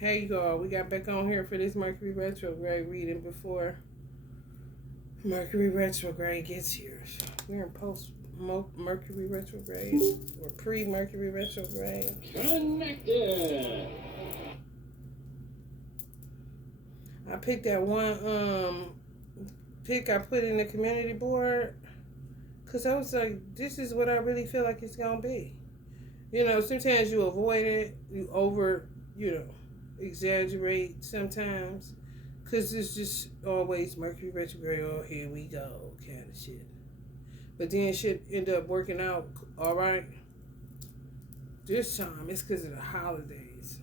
Hey y'all, we got back on here for this Mercury retrograde reading before Mercury retrograde gets here. We're in post Mercury retrograde or pre Mercury retrograde. Connected. I picked that one pick I put in the community board because I was like, this is what I really feel like it's gonna be. You know, sometimes you avoid it, exaggerate sometimes because it's just always Mercury retrograde. Oh, here we go, kind of shit. But then shit end up working out all right. This time it's because of the holidays.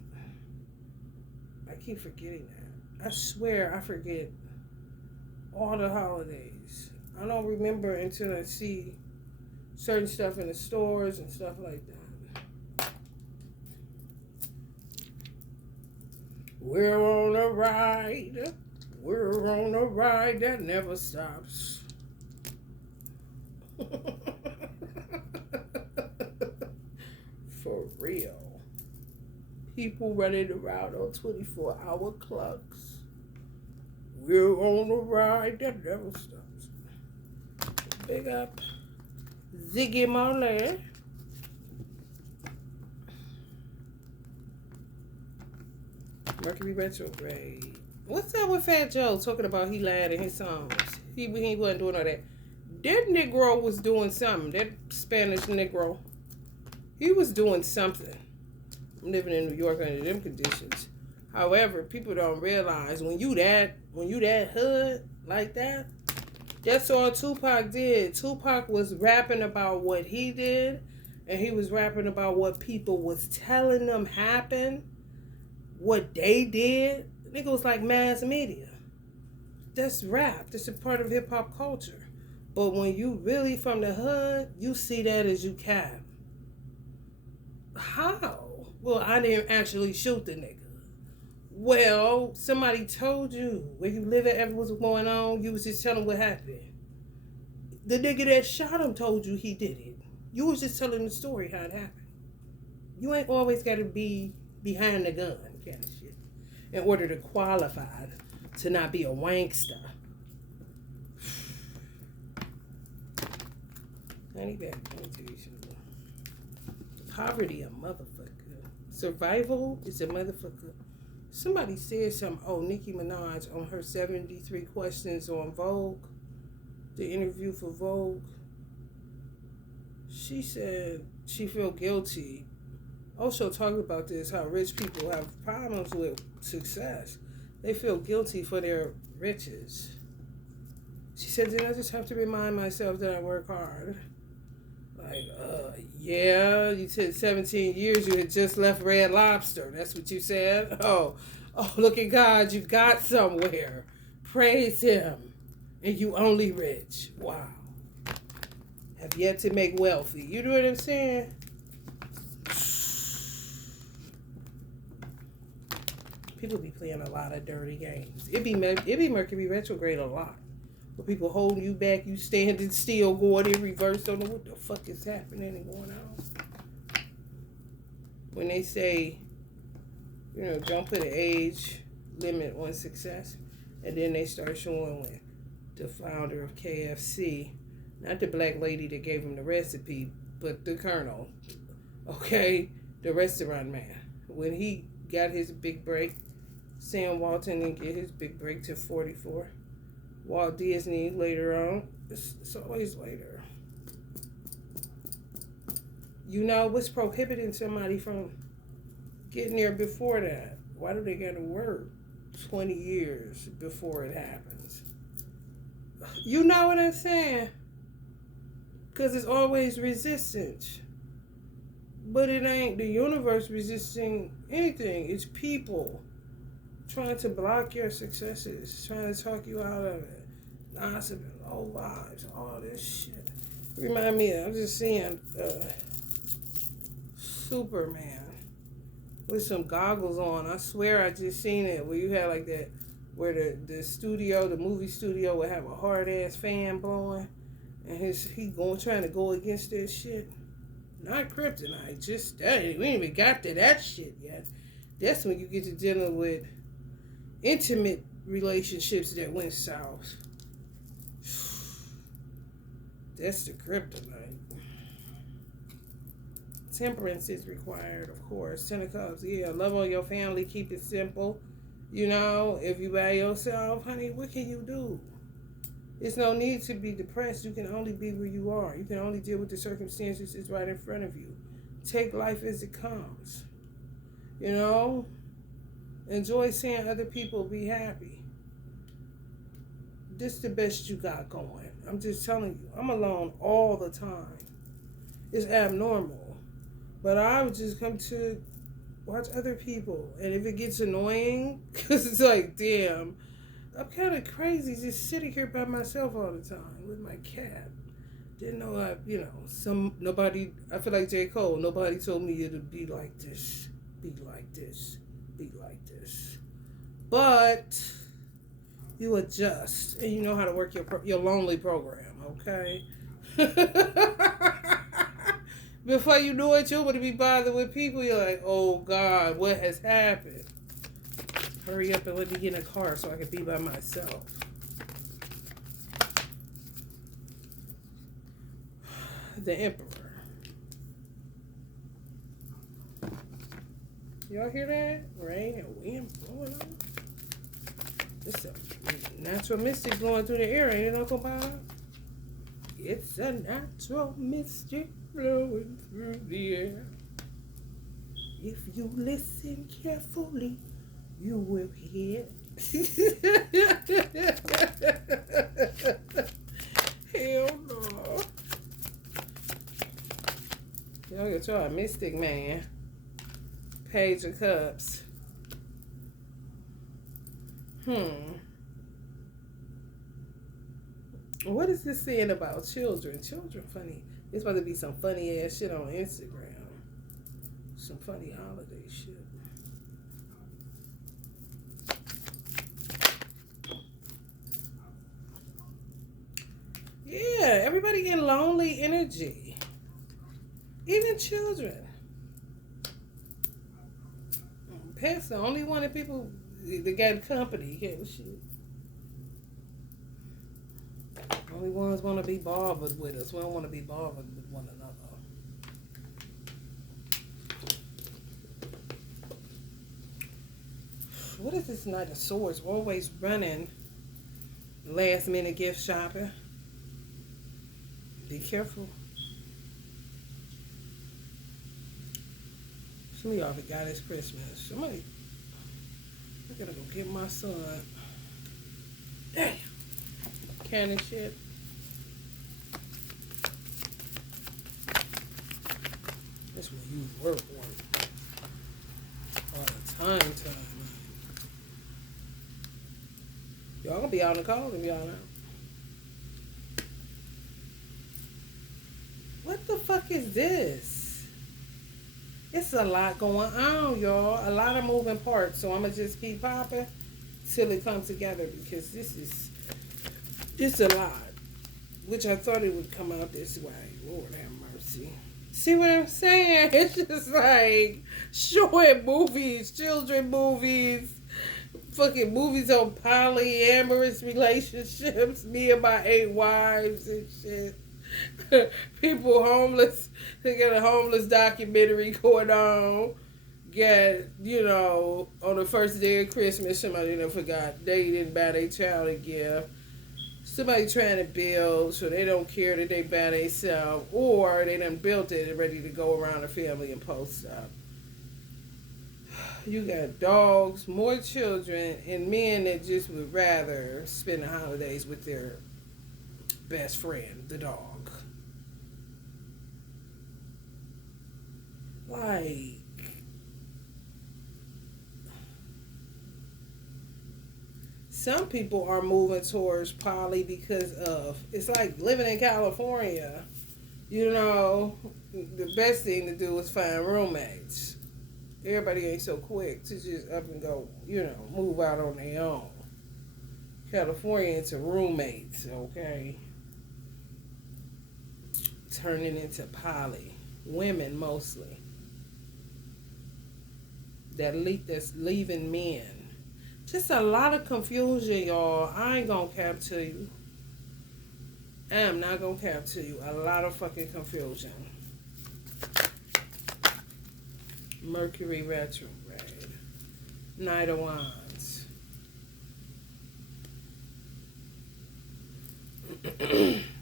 I keep forgetting that. I swear I forget all the holidays. I don't remember until I see certain stuff in the stores and stuff like that. We're on a ride. We're on a ride that never stops. For real. People running around on 24-hour clocks. We're on a ride that never stops. Big up Ziggy Marley. Mercury retrograde. What's up with Fat Joe talking about he lied in his songs? He wasn't doing all that. That Negro was doing something. That Spanish Negro. He was doing something. I'm living in New York under them conditions. However, people don't realize when you that hood like that, that's all Tupac did. Tupac was rapping about what he did, and he was rapping about what people was telling them happened, what they did. Nigga was like mass media. That's rap. That's a part of hip hop culture. But when you really from the hood, you see that as you cap. How? Well, I didn't actually shoot the nigga. Well, somebody told you where you live at, ever was going on. You was just telling what happened. The nigga that shot him told you he did it. You was just telling the story how it happened. You ain't always got to be behind the gun kind of shit in order to qualify to not be a wankster. Honey back, let me tell you something. Poverty a motherfucker. Survival is a motherfucker. Somebody said something. Oh, Nicki Minaj on her 73 questions on Vogue, the interview for Vogue. She said she feel guilty. Also talking about this, how rich people have problems with success. They feel guilty for their riches. She said, then I just have to remind myself that I work hard. Like, yeah, you said 17 years, you had just left Red Lobster. That's what you said? Oh, look at God, you got somewhere. Praise him. And you only rich. Wow. Have yet to make wealthy. You know what I'm saying? People be playing a lot of dirty games. It be Mercury retrograde a lot. Where people holding you back, you standing still, going in reverse, don't know what the fuck is happening and going on. When they say, don't put an age limit on success, and then they start showing when the founder of KFC, not the black lady that gave him the recipe, but the colonel, okay, the restaurant man, when he got his big break, Sam Walton didn't get his big break till 44. Walt Disney later on. It's always later. You know what's prohibiting somebody from getting there before that? Why do they gotta work 20 years before it happens? You know what I'm saying? Because it's always resistance. But it ain't the universe resisting anything. It's people trying to block your successes, trying to talk you out of it. Gossip and low vibes, all this shit. Remind me, I'm just seeing Superman with some goggles on. I swear I just seen it where you had like that, where the movie studio would have a hard ass fan blowing, and trying to go against this shit. Not kryptonite, just that. We ain't even got to that shit yet. That's when you get to dealing with intimate relationships that went south. That's the kryptonite. Temperance is required, of course. Ten of Cups, yeah. Love on your family, keep it simple. You know, if you by yourself, honey, what can you do? There's no need to be depressed. You can only be where you are. You can only deal with the circumstances that's right in front of you. Take life as it comes. You know? Enjoy seeing other people be happy. This is the best you got going. I'm just telling you. I'm alone all the time. It's abnormal. But I would just come to watch other people. And if it gets annoying, because it's like, damn, I'm kind of crazy just sitting here by myself all the time with my cat. Didn't know nobody, I feel like J. Cole, nobody told me it'd be like this, be like this, be like this. But you adjust and you know how to work your lonely program, okay? Before you know it, you're going to be bothered with people. You're like, oh God, what has happened? Hurry up and let me get in a car so I can be by myself. The Emperor. Y'all hear that? Rain and wind blowing on. It's a natural mystic blowing through the air, ain't it, Uncle Bob? It's a natural mystic blowing through the air. If you listen carefully, you will hear. Hell no. Y'all get y'all a mystic man. Page of Cups. What is this saying about children? Children funny. It's about to be some funny ass shit on Instagram. Some funny holiday shit. Yeah, everybody getting lonely energy. Even children. Pets the only one that people that got company. Yeah, shit. Only ones want to be bothered with us. We don't want to be bothered with one another. What is this Knight of Swords? We're always running last minute gift shopping. Be careful. Some of y'all forgot it's Christmas. Somebody, I gotta go get my son. Damn. Cannon shit. That's when you work. All the time. Y'all gonna be out in the cold if y'all know. What the fuck is this? It's a lot going on, y'all. A lot of moving parts. So I'm gonna just keep popping till it comes together because it's a lot. Which I thought it would come out this way. Lord have mercy. See what I'm saying? It's just like showing movies, children movies, fucking movies on polyamorous relationships, me and my 8 wives and shit. People homeless. They got a homeless documentary going on. Got, on the first day of Christmas, somebody done forgot they didn't buy their child a gift. Somebody trying to build so they don't care that they buy themselves, or they done built it and ready to go around the family and post up. You got dogs, more children, and men that just would rather spend the holidays with their best friend, the dog. Like, some people are moving towards poly because of, it's like living in California. The best thing to do is find roommates. Everybody ain't so quick to just up and go, move out on their own. California into roommates, okay? Turning into poly. Women mostly. that's leaving men. Just a lot of confusion, y'all. I ain't gonna cap to you. I am not gonna cap to you. A lot of fucking confusion. Mercury retrograde. Knight of Wands.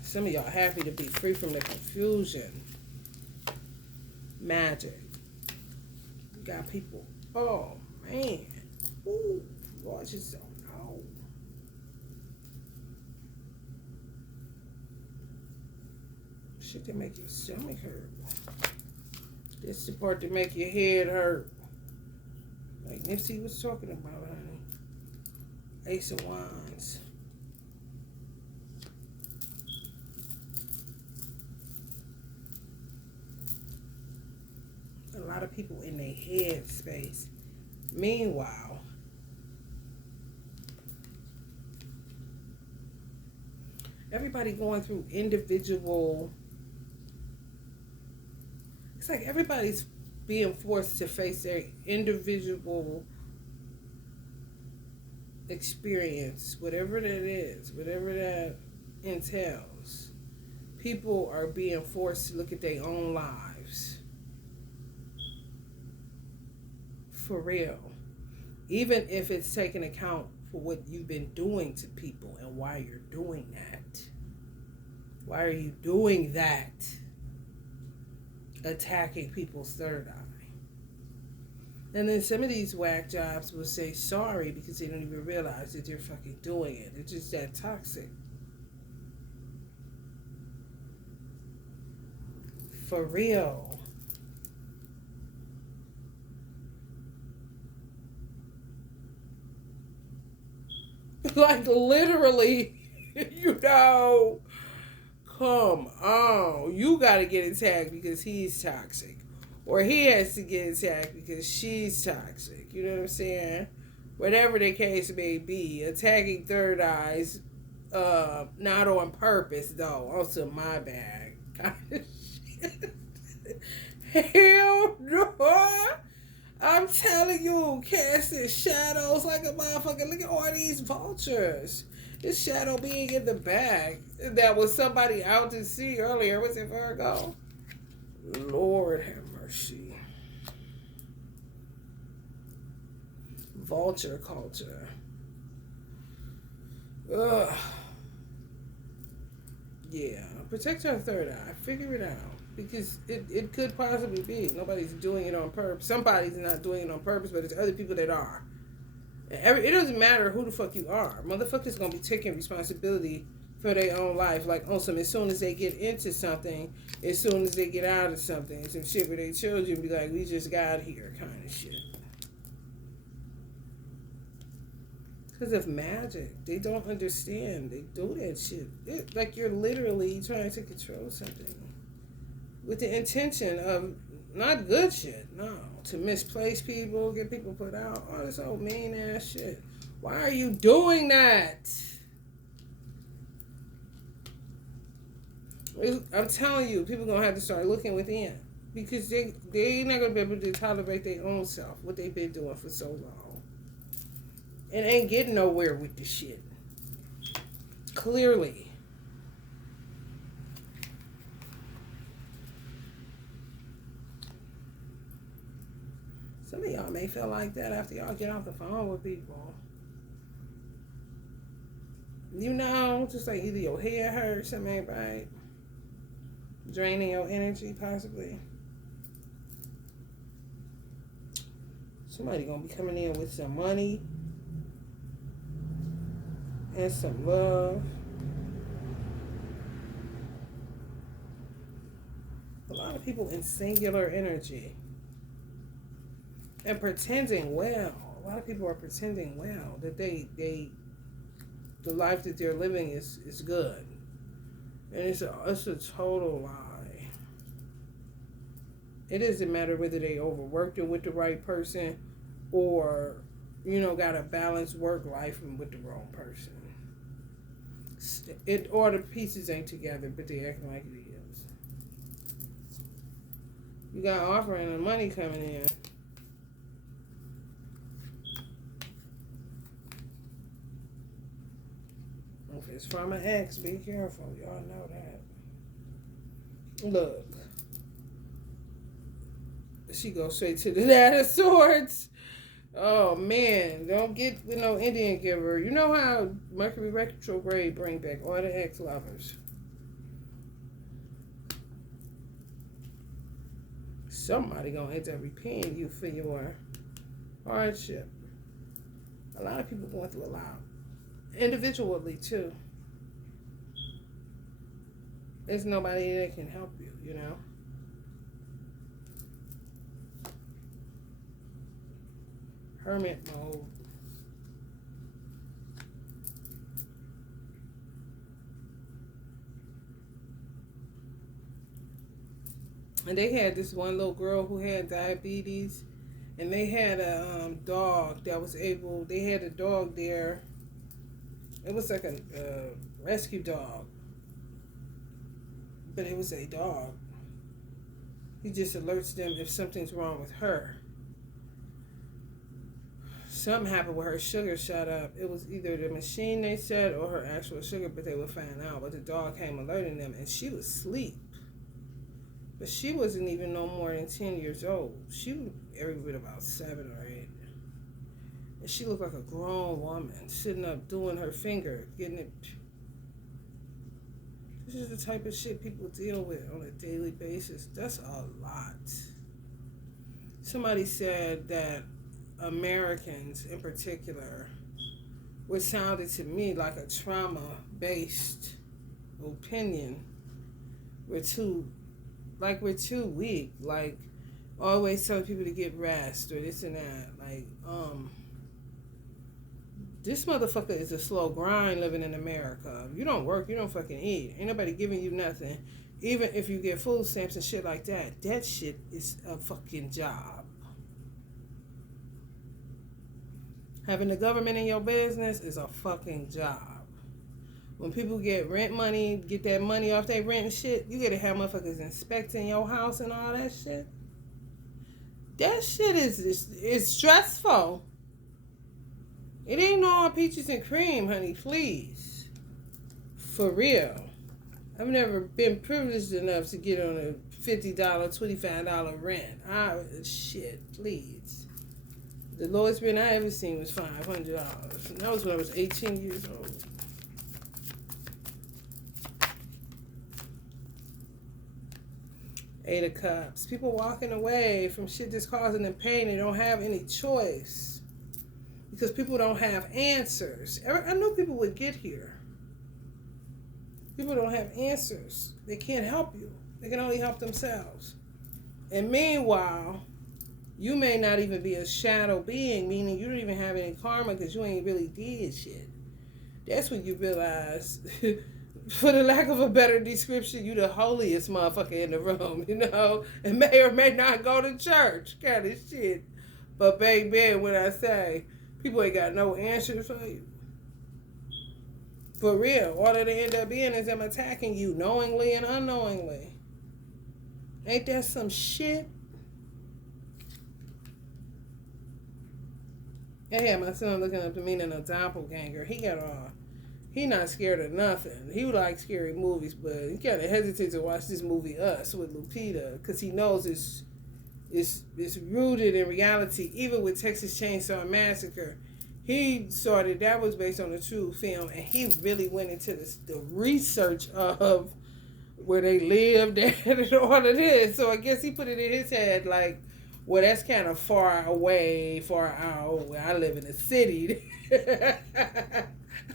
Some of y'all happy to be free from the confusion. Magic. You got people. Oh, man. Ooh, Lord, just don't know. Shit that make your stomach hurt. This is the part that make your head hurt. Like Nipsey was talking about, honey. Ace of Wands. A lot of people in their head space. Meanwhile, everybody going through individual. It's like everybody's being forced to face their individual experience, whatever that is, whatever that entails. People are being forced to look at their own lives. For real. Even if it's taking account for what you've been doing to people and why you're doing that. Why are you doing that? Attacking people's third eye. And then some of these whack jobs will say sorry because they don't even realize that they're fucking doing it. It's just that toxic. For real. Like literally, you know, come on. You gotta get attacked because he's toxic. Or he has to get attacked because she's toxic. You know what I'm saying? Whatever the case may be. Attacking third eyes, not on purpose though. Also my bag. Kind of shit. Hell no. I'm telling you, casting shadows like a motherfucker. Look at all these vultures. This shadow being in the bag that was somebody out to sea earlier. Was it Virgo? Lord have mercy. Vulture culture. Ugh. Yeah. Protect your third eye. Figure it out. Because it could possibly be. Nobody's doing it on purpose. Somebody's not doing it on purpose, but there's other people that are. It doesn't matter who the fuck you are. Motherfuckers gonna be taking responsibility for their own life. Like on some, as soon as they get into something, as soon as they get out of something, some shit where their children be like, we just got here kind of shit. Because of magic. They don't understand. They do that shit. Like you're literally trying to control something. With the intention of not good shit, no. To misplace people, get people put out, all this old mean ass shit. Why are you doing that? I'm telling you, people gonna have to start looking within. Because they not gonna be able to tolerate their own self, what they've been doing for so long. And ain't getting nowhere with the shit. Clearly. Some of y'all may feel like that after y'all get off the phone with people. You know, just like either your head hurts, something ain't right. Draining your energy, possibly. Somebody gonna be coming in with some money and some love. A lot of people in singular energy. And pretending well. A lot of people are pretending well that the life that they're living is good. And it's a total lie. It doesn't matter whether they overworked it with the right person or, got a balanced work life and with the wrong person. Or the pieces ain't together, but they acting like it is. You got offering and money coming in. If it's from an ex, be careful. Y'all know that. Look. She goes straight to the Knight of Swords. Oh man, don't get with no Indian giver. You know how Mercury retrograde bring back all the ex-lovers. Somebody gonna end up repaying you for your hardship. A lot of people going through a lot. Individually too. There's nobody that can help you, you know. Hermit mode. And they had this one little girl who had diabetes, and they had a dog that was able. They had a dog there. It was like a rescue dog, but it was a dog. He just alerts them if something's wrong with her. Something happened where her sugar shot up. It was either the machine, they said, or her actual sugar, but they would find out. But the dog came alerting them, and she was asleep. But she wasn't even no more than 10 years old. She was every bit about 7 or 8. And she looked like a grown woman, sitting up doing her finger, getting it. This is the type of shit people deal with on a daily basis. That's a lot. Somebody said that Americans in particular, what sounded to me like a trauma-based opinion, we're too weak, like always telling people to get rest or this and that. Like, this motherfucker is a slow grind living in America. If you don't work, you don't fucking eat. Ain't nobody giving you nothing. Even if you get food stamps and shit like that, that shit is a fucking job. Having the government in your business is a fucking job. When people get rent money, get that money off their rent and shit, you gotta have motherfuckers inspecting your house and all that shit. That shit is stressful. It ain't all peaches and cream, honey, please. For real. I've never been privileged enough to get on a $50, $25 rent. Shit, please. The lowest rent I ever seen was $500. And that was when I was 18 years old. Eight of Cups. People walking away from shit that's causing them pain. They don't have any choice. Because people don't have answers. I knew people would get here. People don't have answers. They can't help you. They can only help themselves. And meanwhile, you may not even be a shadow being, meaning you don't even have any karma because you ain't really did shit. That's when you realize, for the lack of a better description, you the holiest motherfucker in the room, you know, and may or may not go to church, kind of shit. But baby, when I say people ain't got no answers for you, for real, all that they end up being is them attacking you knowingly and unknowingly. Ain't that some shit? Yeah, my son looking up to me in a doppelganger. He not scared of nothing. He would like scary movies, but he kind of hesitates to watch this movie Us with Lupita because he knows it's rooted in reality. Even with Texas Chainsaw Massacre, he started, that was based on a true film, and he really went into the research of where they lived and all of this. So I guess he put it in his head like, well, that's kind of far away, far out. Where I live in the city.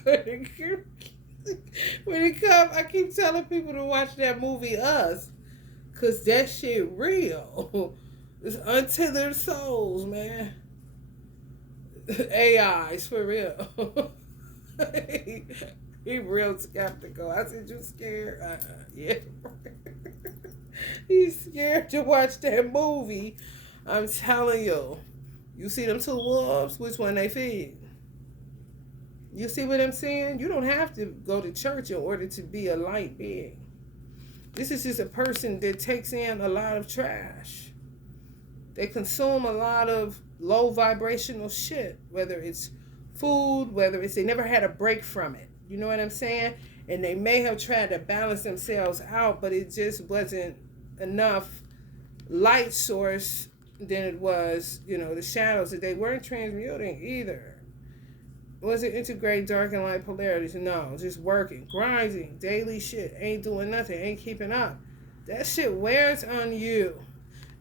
When it comes, I keep telling people to watch that movie Us, cause that shit real. It's untethered souls, man. AIs for real. He real skeptical. I said, you scared? Yeah. He's scared to watch that movie. I'm telling you. You see them two wolves? Which one they feed? You see what I'm saying? You don't have to go to church in order to be a light being. This is just a person that takes in a lot of trash. They consume a lot of low vibrational shit, whether it's food, whether it's they never had a break from it. You know what I'm saying? And they may have tried to balance themselves out, but it just wasn't enough light source than it was, the shadows that they weren't transmuting either. Was it integrate dark and light polarities? No, just working, grinding, daily shit, ain't doing nothing, ain't keeping up. That shit wears on you.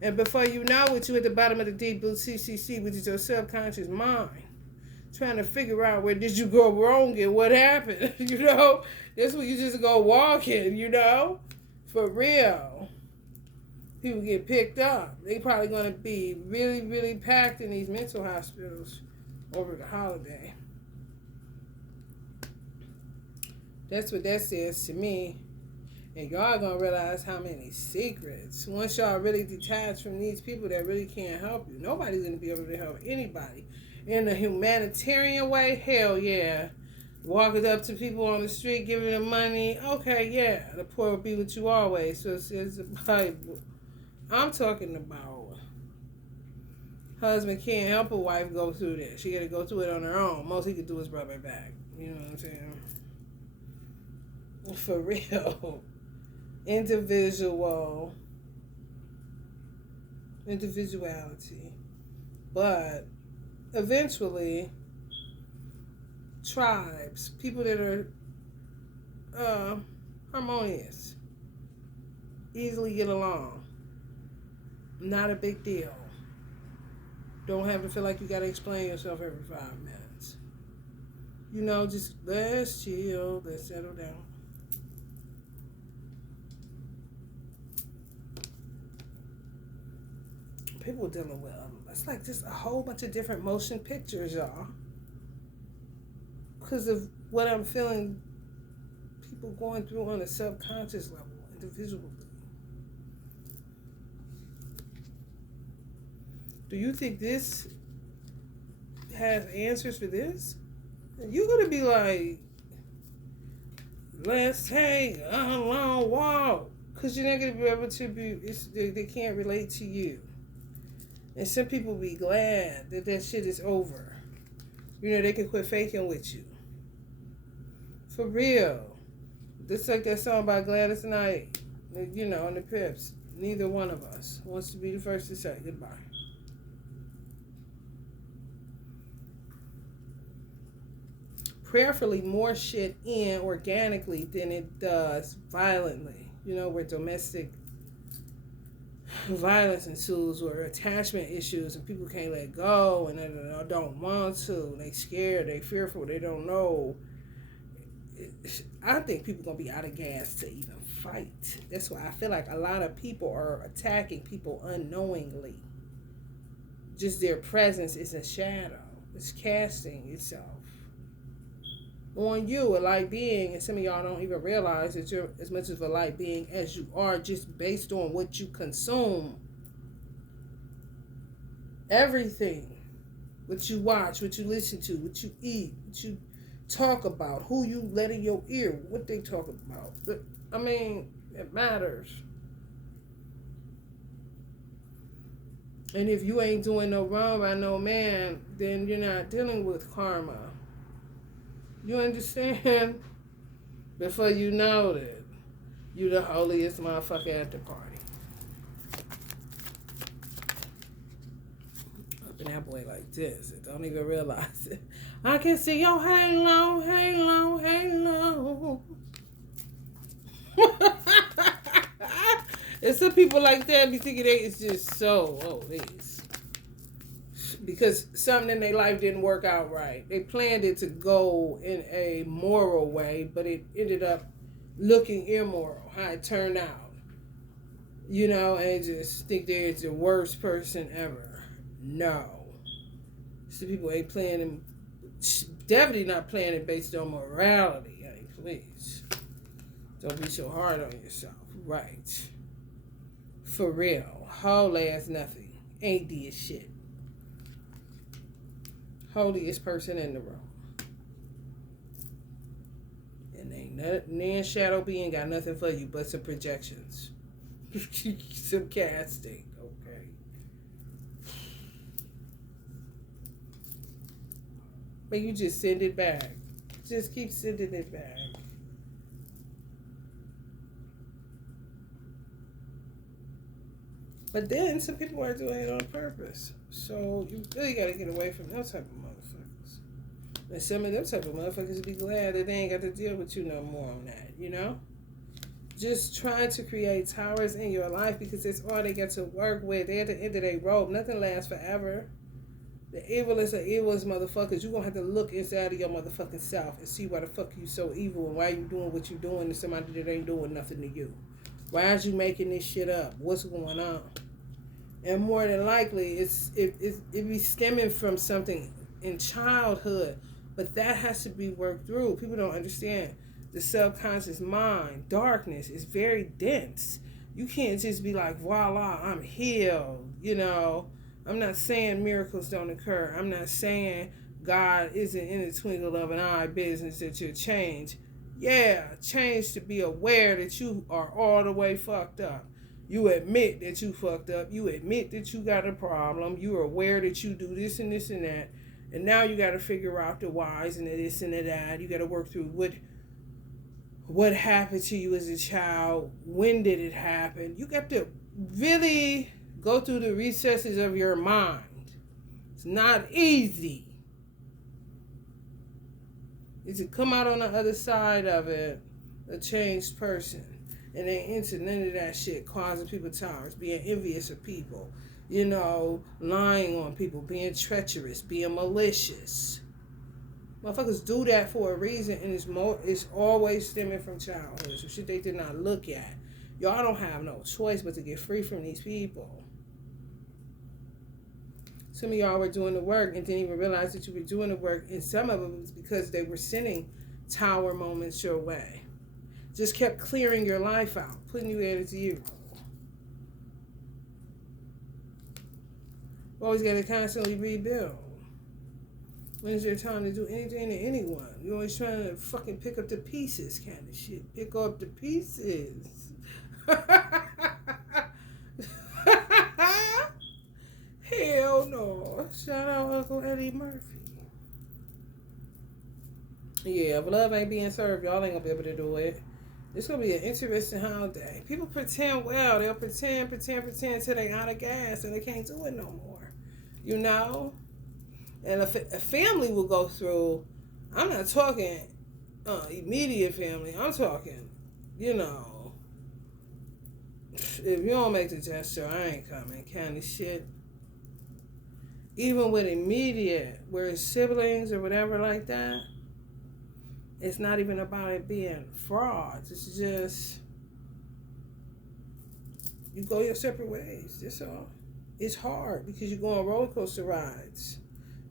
And before you know it, you at the bottom of the deep blue CCC, which is your subconscious mind, trying to figure out where did you go wrong and what happened. That's when you just go walking. For real. People get picked up. They probably going to be really, really packed in these mental hospitals over the holiday. That's what that says to me. And y'all going to realize how many secrets. Once y'all really detach from these people that really can't help you, nobody's going to be able to help anybody. In a humanitarian way, hell yeah. Walking up to people on the street, giving them money, okay, yeah. The poor will be with you always. So it says the Bible. I'm talking about husband can't help a wife go through this. She got to go through it on her own. Most he could do is rub her back. You know what I'm saying? For real. Individuality. But eventually, tribes, people that are harmonious, easily get along. Not a big deal. Don't have to feel like you got to explain yourself every 5 minutes. Just let's chill, let's settle down. People dealing with it's like just a whole bunch of different motion pictures, y'all. Because of what I'm feeling people going through on a subconscious level, individually. Do you think this has answers for this? You're going to be like, let's take a long walk. Because you're not going to be able to they can't relate to you. And some people be glad that shit is over. They can quit faking with you. For real. Just like that song by Gladys Knight, and the Pips. Neither one of us wants to be the first to say goodbye. Prayerfully more shit in organically than it does violently. Where domestic violence ensues, or attachment issues, and people can't let go, and they don't want to. They scared, they fearful, they don't know. I think people gonna be out of gas to even fight. That's why I feel like a lot of people are attacking people unknowingly. Just their presence is a shadow. It's casting itself on you, a light being, and some of y'all don't even realize that you're as much of a light being as you are, just based on what you consume. Everything. What you watch, what you listen to, what you eat, what you talk about, who you let in your ear, what they talk about. It matters. And if you ain't doing no wrong by no man, then you're not dealing with karma. You understand? Before you know it, you the holiest motherfucker at the party. Up in that boy like this, and don't even realize it. I can see your halo, halo, halo. And some people like that be thinking it's just so, these. Because something in their life didn't work out right. They planned it to go in a moral way, but it ended up looking immoral, how it turned out. And just think they're the worst person ever. No. Some people ain't planning, definitely not planning based on morality. Please. Don't be so hard on yourself. Right. For real. Whole ass nothing. Ain't did shit. Holiest person in the room. And ain't shadow being got nothing for you but some projections. Some casting. Okay. But you just send it back. just keep sending it back. But then some people are doing it on purpose. So you really gotta get away from those type of motherfuckers. And some of them type of motherfuckers be glad that they ain't got to deal with you no more on that, you know? Just trying to create towers in your life because it's all they get to work with. They're at the end of their rope. Nothing lasts forever. The evilest of evilest motherfuckers, you're going to have to look inside of your motherfucking self and see why the fuck you so evil and why you doing what you doing to somebody that ain't doing nothing to you. Why aren't you making this shit up? What's going on? And more than likely, it be stemming from something in childhood. But that has to be worked through. People don't understand. The subconscious mind, darkness, is very dense. You can't just be like, voila, I'm healed, you know. I'm not saying miracles don't occur. I'm not saying God isn't in the twinkle of an eye business that you'll change. Yeah, change to be aware that you are all the way fucked up. You admit that you fucked up. You admit that you got a problem. You are aware that you do this and this and that. And now you got to figure out the whys and the this and the that. You got to work through what happened to you as a child. When did it happen? You got to really go through the recesses of your mind. It's not easy. It's to come out on the other side of it a changed person. And ain't into none of that shit, causing people towers, being envious of people, you know, lying on people, being treacherous, being malicious. Motherfuckers do that for a reason, and it's always stemming from childhood. So shit they did not look at. Y'all don't have no choice but to get free from these people. Some of y'all were doing the work and didn't even realize that you were doing the work, and some of it was because they were sending tower moments your way. Just kept clearing your life out, putting you at a zero. You always got to constantly rebuild. When is there time to do anything to anyone? You're always trying to fucking pick up the pieces kind of shit. Pick up the pieces. Hell no. Shout out Uncle Eddie Murphy. Yeah, if love ain't being served, y'all ain't gonna be able to do it. It's gonna be an interesting holiday. People pretend well. They'll pretend till they out of gas and they can't do it no more. You know? And a family will go through, I'm not talking immediate family. I'm talking, you know, if you don't make the gesture, I ain't coming kind of shit. Even with immediate, where it's siblings or whatever like that, it's not even about it being frauds. It's just, you go your separate ways. That's all. It's hard because you go on roller coaster rides.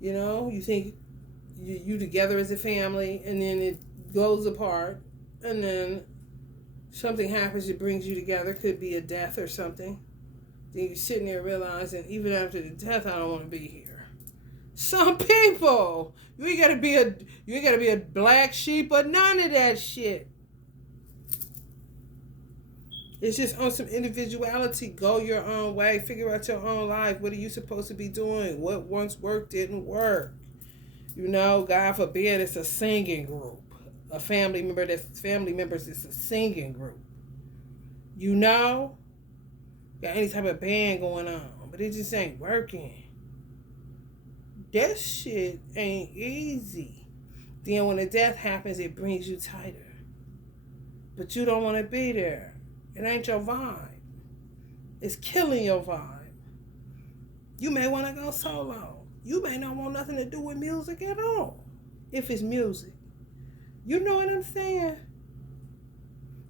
You know, you think you together as a family, and then it goes apart, and then something happens that brings you together. Could be a death or something. Then you're sitting there realizing, even after the death, I don't want to be here. Some people, you ain't gotta be a black sheep or none of that shit. It's just on some individuality. Go your own way. Figure out your own life. What are you supposed to be doing? What once worked didn't work. You know, God forbid it's a singing group. A family members is a singing group. You know? Got any type of band going on. But it just ain't working. That shit ain't easy. Then when the death happens, it brings you tighter. But you don't want to be there. It ain't your vibe. It's killing your vibe. You may want to go solo. You may not want nothing to do with music at all. If it's music. You know what I'm saying?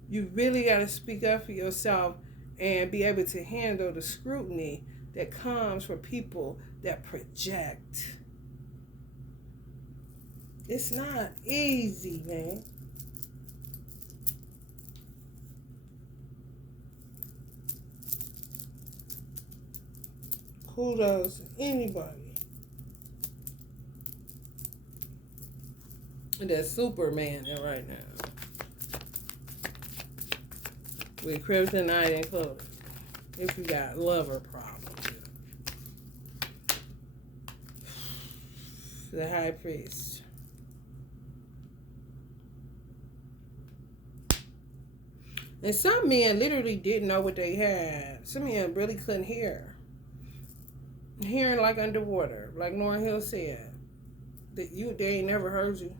You really got to speak up for yourself and be able to handle the scrutiny that comes from people that project. It's not easy, man. Kudos to anybody that's Superman in right now with kryptonite included. If you got lover problems, the high priest. And some men literally didn't know what they had. Some men really couldn't hear. Hearing like underwater, like Lauryn Hill said. They ain't never heard you.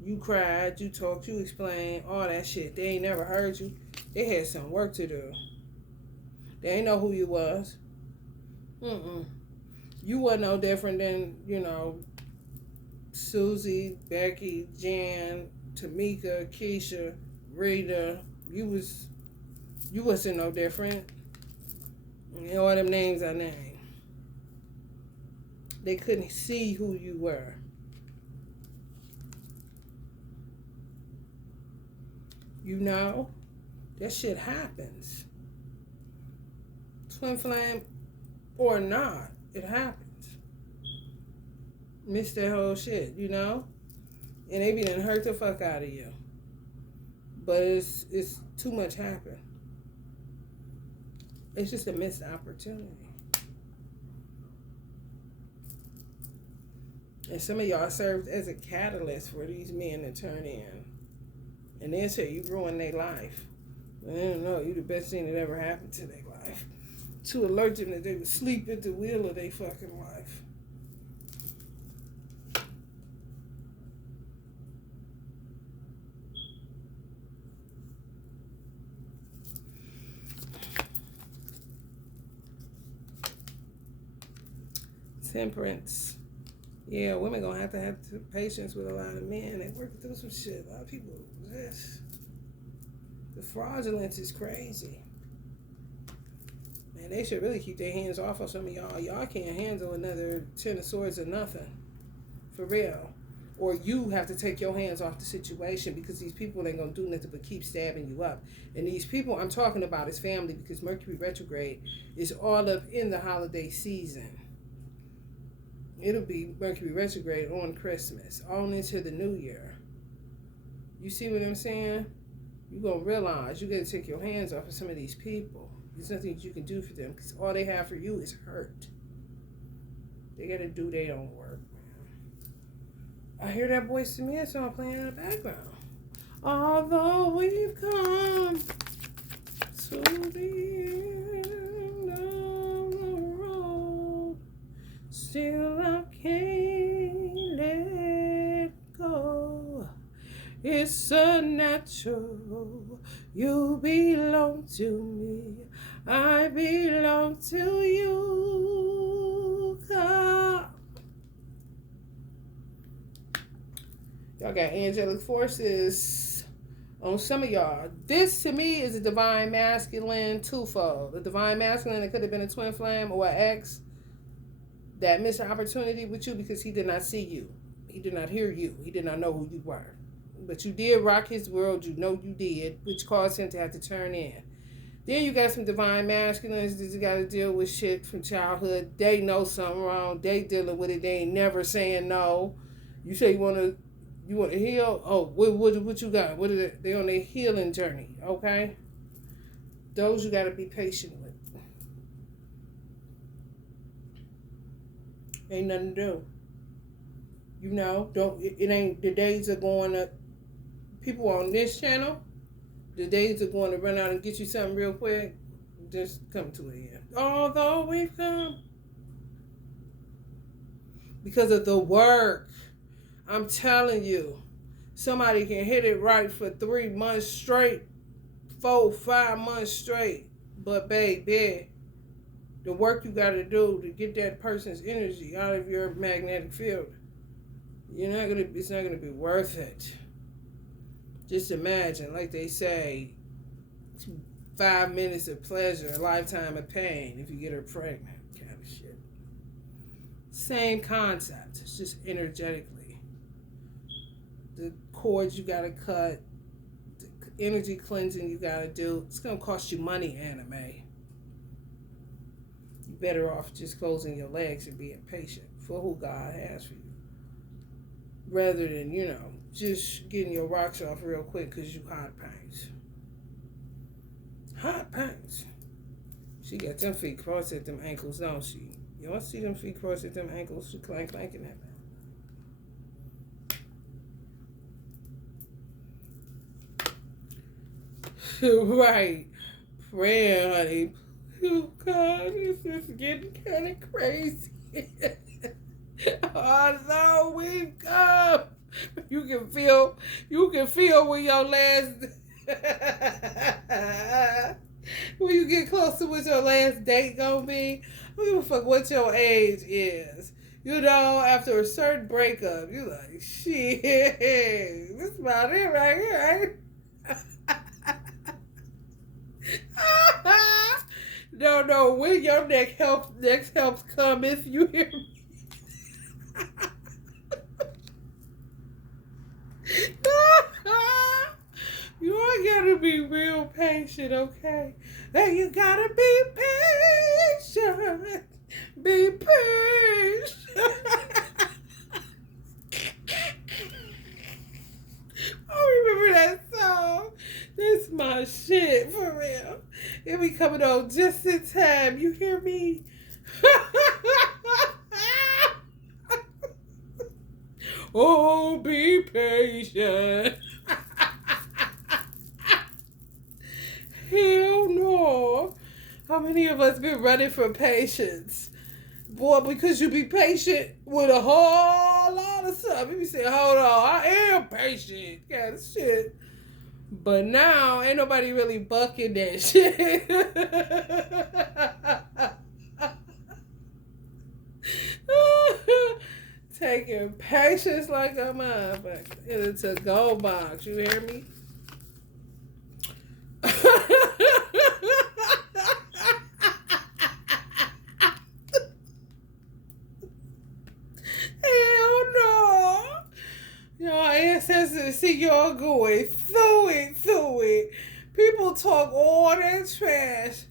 You cried, you talked, you explained, all that shit. They ain't never heard you. They had some work to do. They ain't know who you was. Mm-mm. You wasn't no different than, Susie, Becky, Jan, Tamika, Keisha, Rita. You wasn't no different. All them names I named. They couldn't see who you were. That shit happens. Twin flame or not, it happens. Miss that whole shit, And they be done hurt the fuck out of you. But it's too much happen. It's just a missed opportunity. And some of y'all served as a catalyst for these men to turn in. And then say you ruined their life. I don't know, you the best thing that ever happened to their life. To alert them that they would sleep at the wheel of their fucking life. Temperance. Yeah, women gonna have patience with a lot of men. They working through some shit. A lot of people, the fraudulence is crazy. Man, they should really keep their hands off of some of y'all. Y'all can't handle another 10 of swords or nothing. For real. Or you have to take your hands off the situation because these people ain't gonna do nothing but keep stabbing you up. And these people I'm talking about is family because Mercury retrograde is all up in the holiday season. It'll be Mercury retrograde on Christmas, on into the new year. You see what I'm saying? You're going to realize you got to take your hands off of some of these people. There's nothing that you can do for them because all they have for you is hurt. They got to do their own work, man. I hear that Boyz II Men song playing in the background. Although we've come to the end of the road, still I can't let go. It's unnatural. You belong to me. I belong to you. God. Y'all got angelic forces on some of y'all. This to me is a divine masculine twofold. The divine masculine, it could have been a twin flame or an ex that missed an opportunity with you because he did not see you. He did not hear you. He did not know who you were. But you did rock his world. You know you did, which caused him to have to turn in. Then you got some divine masculines that you got to deal with shit from childhood. They know something wrong. They dealing with it. They ain't never saying no. You say you want to heal? Oh, what you got? What is they on their healing journey, okay? Those you got to be patient with. Ain't nothing to do. It ain't, the days are going to, people on this channel, the days are going to run out and get you something real quick. Just come to an end. Although we've come. Because of the work. I'm telling you, somebody can hit it right for 3 months straight, 4, 5 months straight. But baby, the work you got to do to get that person's energy out of your magnetic field, it's not gonna be worth it. Just imagine, like they say, 5 minutes of pleasure, a lifetime of pain if you get her pregnant, kind of shit. Same concept. It's just energetically. The cords you gotta cut, the energy cleansing you gotta do. It's gonna cost you money, anime. You're better off just closing your legs and being patient for who God has for you. Rather than, just getting your rocks off real quick because you hot pants. Hot pants. She got them feet crossed at them ankles, don't she? Y'all see them feet crossed at them ankles? She clanking that. Right. Prayer, honey. Oh God, this is getting kind of crazy. Oh no, we come. You can feel, when your last, when you get close to what your last date gonna be. I don't give a fuck what your age is. You know, after a certain breakup, you like, shit, this is about it right here, right? No, when your next helps come, if you hear me. You all gotta be real patient, okay? Hey, you gotta be patient. Be patient. I remember that song. That's my shit, for real. It be coming on just in time. You hear me? Oh, be patient. Hell no. How many of us been running for patience? Boy, because you be patient with a whole lot of stuff. You be saying, hold on, I am patient. Kind of shit. But now, ain't nobody really bucking that shit. Taking patience like a motherfucker in a to-go box. You hear me? Hell no. Your ancestors see y'all going through it. People talk all that trash.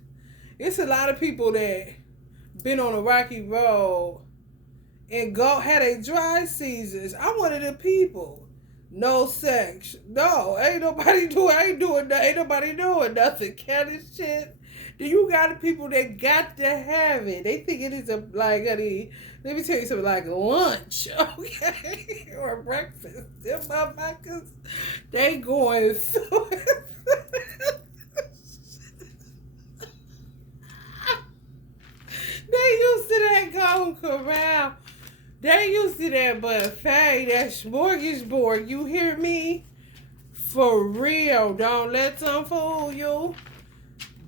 It's a lot of people that been on a rocky road and had a dry seasons. I'm one of the people. No sex. No, ain't nobody doing nothing. Kind of shit. Do you got the people that got to have it? They think it is let me tell you something, like lunch, okay? Or breakfast. Them motherfuckers, they going through it. They used to that Golden Corral. They used to that buffet, that smorgasbord. You hear me? For real. Don't let them fool you.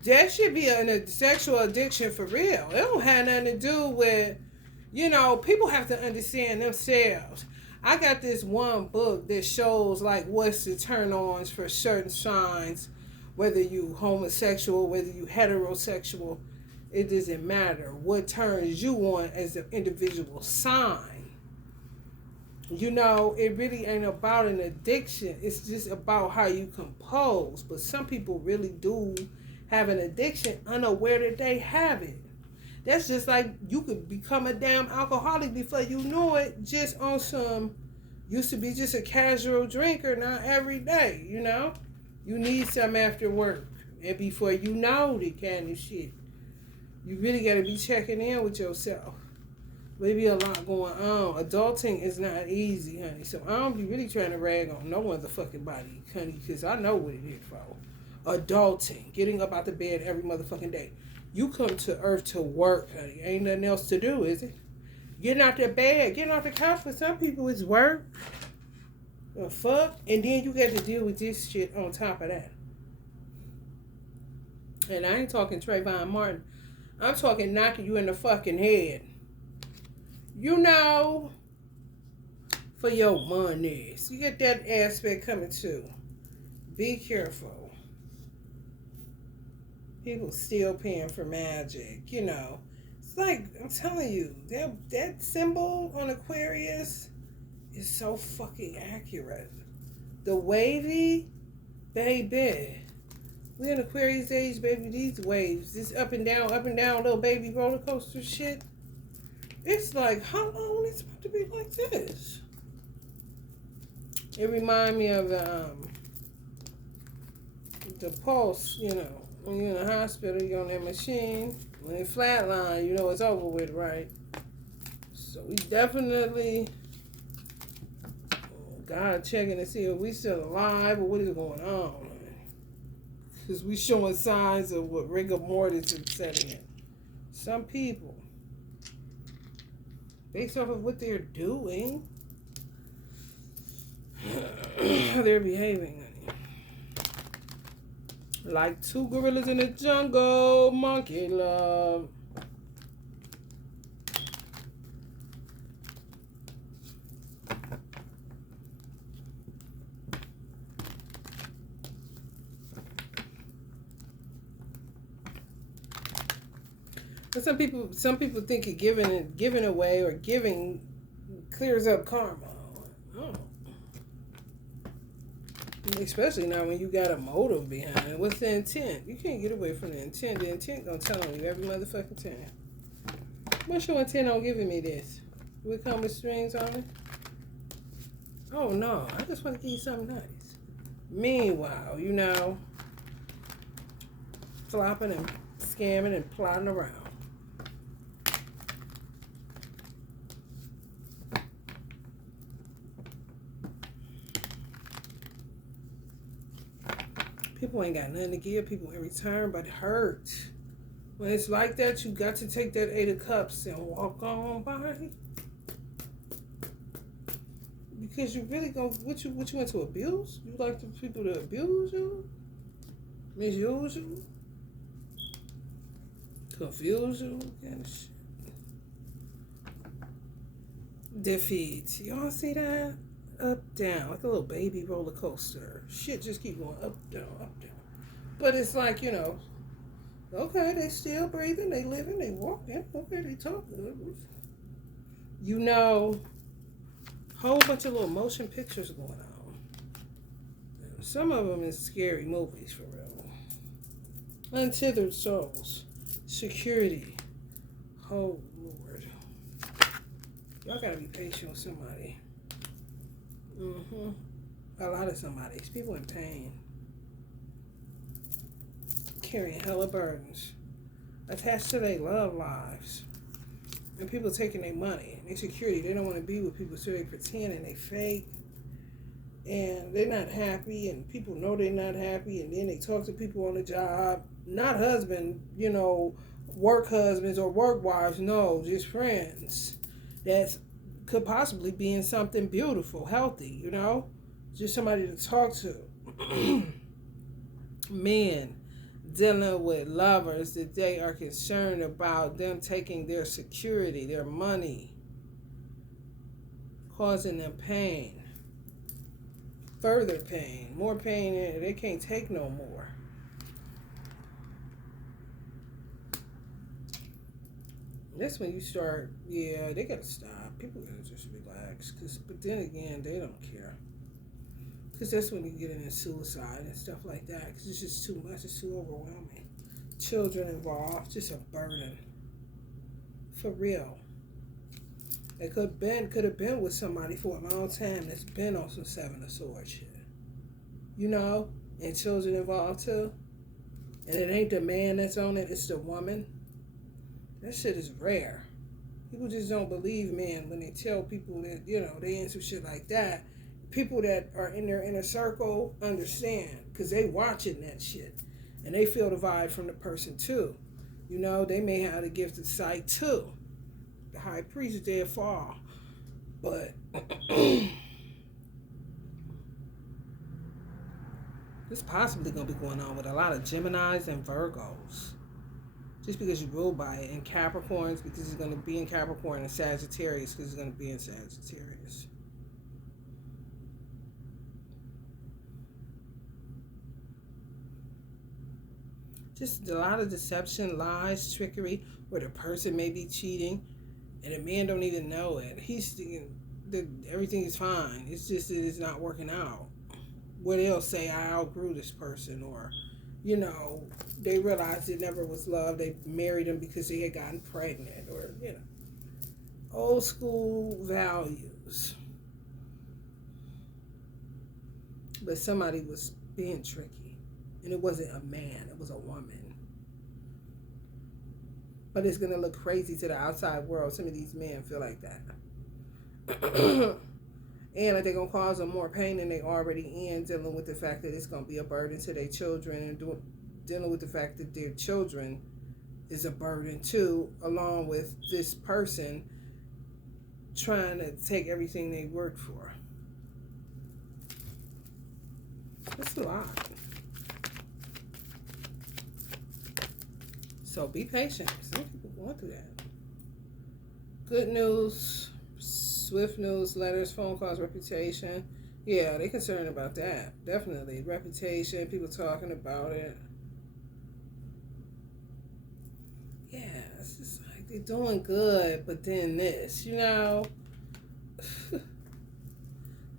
That should be a sexual addiction for real. It don't have nothing to do with, people have to understand themselves. I got this one book that shows like what's the turn-ons for certain signs, whether you homosexual, whether you heterosexual. It doesn't matter what turns you on as an individual sign. It really ain't about an addiction. It's just about how you compose. But some people really do have an addiction unaware that they have it. That's just like you could become a damn alcoholic before you know it, just on some, used to be just a casual drinker, now every day, You need some after work. And before you know the kind of shit. You really got to be checking in with yourself. Maybe a lot going on. Adulting is not easy, honey. So I don't be really trying to rag on no motherfucking body, honey, because I know what it is for. Adulting. Getting up out the bed every motherfucking day. You come to earth to work, honey. Ain't nothing else to do, is it? Getting out the bed, getting off the couch for some people is work. The fuck? And then you got to deal with this shit on top of that. And I ain't talking Trayvon Martin. I'm talking knocking you in the fucking head. For your money. So you get that aspect coming too. Be careful. People still paying for magic, It's like, I'm telling you, that symbol on Aquarius is so fucking accurate. The wavy, baby. We in Aquarius age, baby. These waves, this up and down, little baby roller coaster shit. It's like, how long is it supposed to be like this? It reminds me of the pulse, when you're in the hospital, you're on that machine. When it flatline, it's over with, right? So we definitely, God checking to see if we still alive or what is going on. Because we showing signs of what rigor mortis is setting in. Some people, based off of what they're doing, how they're behaving. Like two gorillas in the jungle, monkey love. But some people think it giving away or giving clears up karma. Oh. Especially now when you got a motive behind it. What's the intent? You can't get away from the intent. The intent gonna tell on you every motherfucking time. What's your intent on giving me this? Will it come with strings on it? Oh no, I just want to give you something nice. Meanwhile, flopping and scamming and plotting around. People ain't got nothing to give people in return but hurt. When it's like that, you got to take that 8 of Cups and walk on by. Because you really gonna what you went to abuse? You like the people to abuse you? Misuse you? Confuse you? Kind of shit. Defeat. Y'all see that? Up, down, like a little baby roller coaster. Shit just keep going up, down, up, down. But it's like, okay, they still breathing, they living, they walking, okay, they talking. Whole bunch of little motion pictures going on. Some of them is scary movies for real. Untethered souls. Security. Oh, Lord. Y'all gotta be patient with somebody. A lot of somebody's people in pain, carrying hella burdens, attached to their love lives, and people taking their money and their security. They don't want to be with people, so they pretend and they fake, and they're not happy, and people know they're not happy, and then they talk to people on the job, not work husbands or work wives, no, just friends. That's could possibly be in something beautiful, healthy, just somebody to talk to. Men dealing with lovers that they are concerned about them taking their security, their money, causing them pain, further pain, more pain than they can't take no more. That's when you start, they gotta stop. People gotta just relax. But then again, they don't care. Because that's when you get into suicide and stuff like that. Because it's just too much. It's too overwhelming. Children involved, just a burden. For real. It could have been with somebody for a long time that's been on some Seven of Swords shit. And children involved too. And it ain't the man that's on it, it's the woman. That shit is rare. People just don't believe men when they tell people that, they into shit like that. People that are in their inner circle understand because they watching that shit. And they feel the vibe from the person too. They may have the gift of sight too. The high priest did fall. But this possibly going to be going on with a lot of Geminis and Virgos. Just because you rule by it. And Capricorns because it's going to be in Capricorn, and Sagittarius because it's going to be in Sagittarius. Just a lot of deception, lies, trickery, where the person may be cheating and the man don't even know it. He's thinking that everything is fine. It's just that it's not working out. Where they'll say, I outgrew this person, or, they realized it never was love. They married him because they had gotten pregnant, or, old school values. But somebody was being tricky. And it wasn't a man, it was a woman. But it's going to look crazy to the outside world. Some of these men feel like that. And they're going to cause them more pain than they already in, dealing with the fact that it's going to be a burden to their children and dealing with the fact that their children is a burden too, along with this person trying to take everything they worked for. It's a lot. So be patient. Some people going through that. Good news, swift news, letters, phone calls, reputation. Yeah, they concerned about that. Definitely. Reputation, people talking about it. Yeah, it's just like they're doing good, but then this, you know?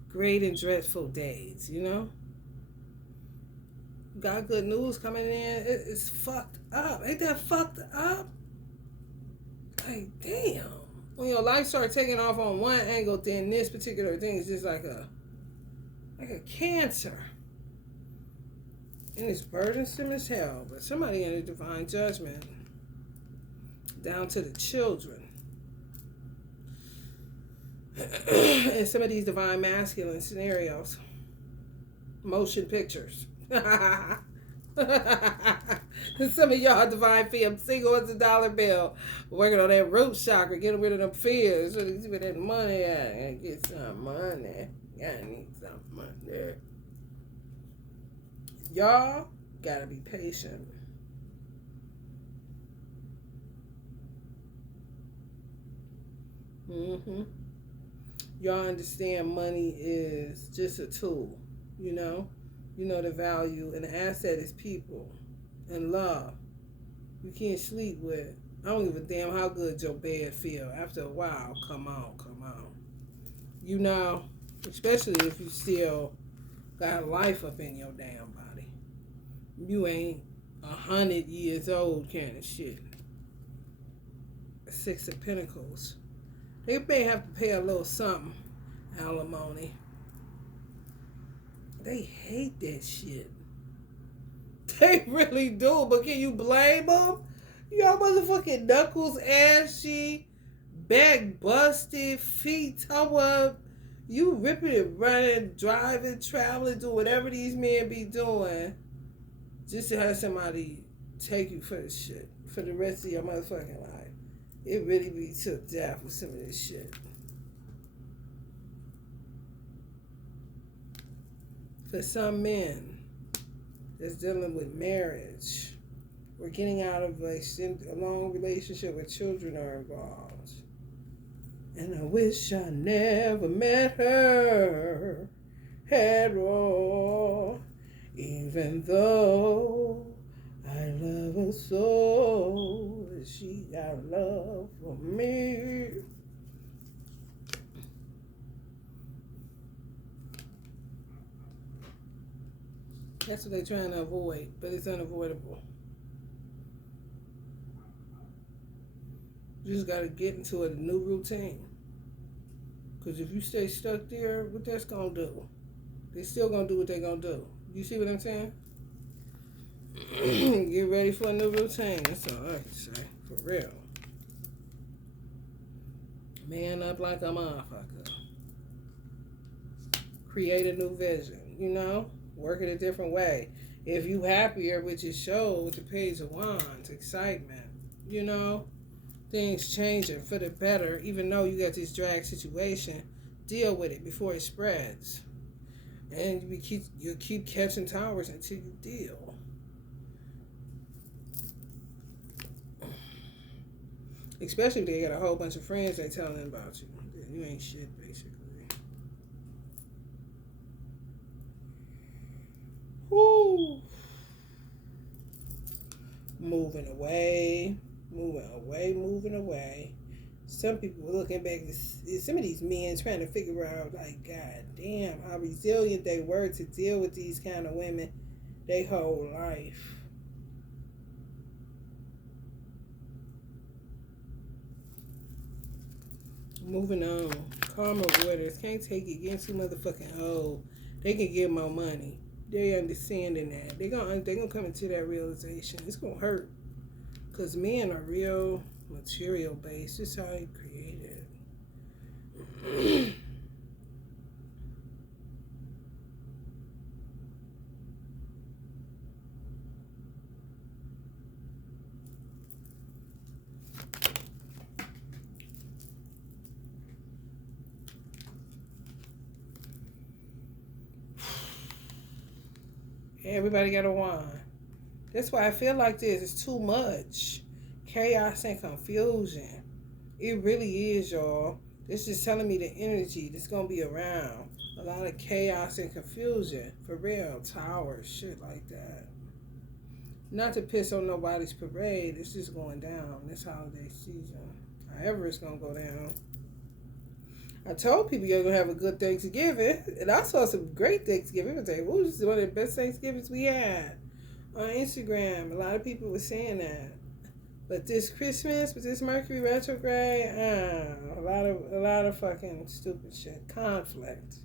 Great and dreadful days, you know? Got good news coming in. It's fucked up. Ain't that fucked up? Like, damn. When your life starts taking off on one angle, then this particular thing is just like a cancer. And it's burdensome as hell. But somebody in a divine judgment. Down to the children. And some of these divine masculine scenarios. Motion pictures. Some of y'all divine femme single as a dollar bill, working on that root chakra, getting rid of them fears, so they see where that money at, and get some money. Gotta need some money. Y'all gotta be patient. Y'all understand money is just a tool, you know? You know the value and the asset is people and love. You can't sleep with. I don't give a damn how good your bed feel. After a while, come on. You know, especially if you still got life up in your damn body. You ain't 100 years old kind of shit. Six of Pentacles. They may have to pay a little something, alimony. They hate that shit. They really do, but can you blame them? Y'all motherfucking knuckles ashy, back busted, feet toe up. You ripping and running, driving, traveling, doing whatever these men be doing just to have somebody take you for the shit for the rest of your motherfucking life. It really be took death with some of this shit. For some men that's dealing with marriage, we're getting out of a long relationship where children are involved. And I wish I never met her at all, even though I love her so. She got love for me. That's what they're trying to avoid, but it's unavoidable. You just got to get into a new routine. Because if you stay stuck there, what that's going to do? They still going to do what they're going to do. You see what I'm saying? Get ready for a new routine. That's all I can say. For real. Man up like a motherfucker. Create a new vision, you know? Work it a different way. If you happier with your show, with the Page of Wands, excitement, you know? Things changing for the better. Even though you got this drag situation, deal with it before it spreads. And you keep catching towers until you deal. Especially if they got a whole bunch of friends they telling about you. You ain't shit, basically. Woo. Moving away. Some people looking back at some of these men trying to figure out, like, God damn, how resilient they were to deal with these kind of women their whole life. Moving on. Karma waters can't take it. Getting too motherfucking old. They can get more money. They understanding that. They gonna come into that realization. It's gonna hurt. Because men are real material based. This is how he created. Everybody got a wand. That's why I feel like this. It's too much chaos and confusion. It really is, y'all. This is telling me the energy that's gonna be around. A lot of chaos and confusion. For real. Towers, shit like that. Not to piss on nobody's parade. It's just going down this holiday season. However it's gonna go down. I told people you're gonna have a good Thanksgiving, and I saw some great Thanksgiving. It was one of the best Thanksgivings we had on Instagram. A lot of people were saying that. But this Christmas with this Mercury retrograde, a lot of fucking stupid shit, conflict.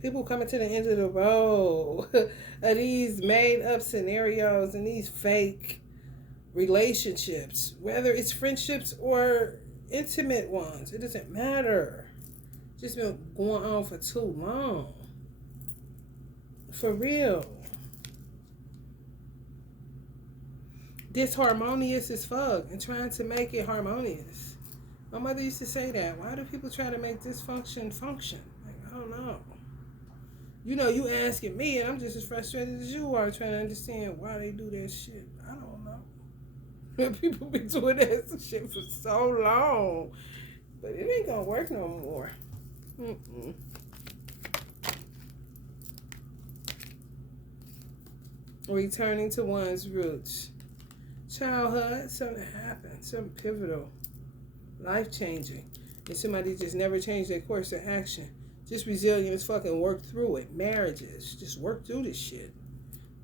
People coming to the end of the road of these made up scenarios and these fake relationships, whether it's friendships or intimate ones. It doesn't matter. Just been going on for too long. For real. Disharmonious as fuck and trying to make it harmonious. My mother used to say that. Why do people try to make dysfunction function? Like, I don't know. You know, you asking me and I'm just as frustrated as you are trying to understand why they do that shit. I don't know. People been doing that shit for so long. But it ain't gonna work no more. Returning to one's roots. Childhood, something happened. Something pivotal. Life-changing. And somebody just never changed their course of action. Just resilient as fucking work through it. Marriages. Just work through this shit.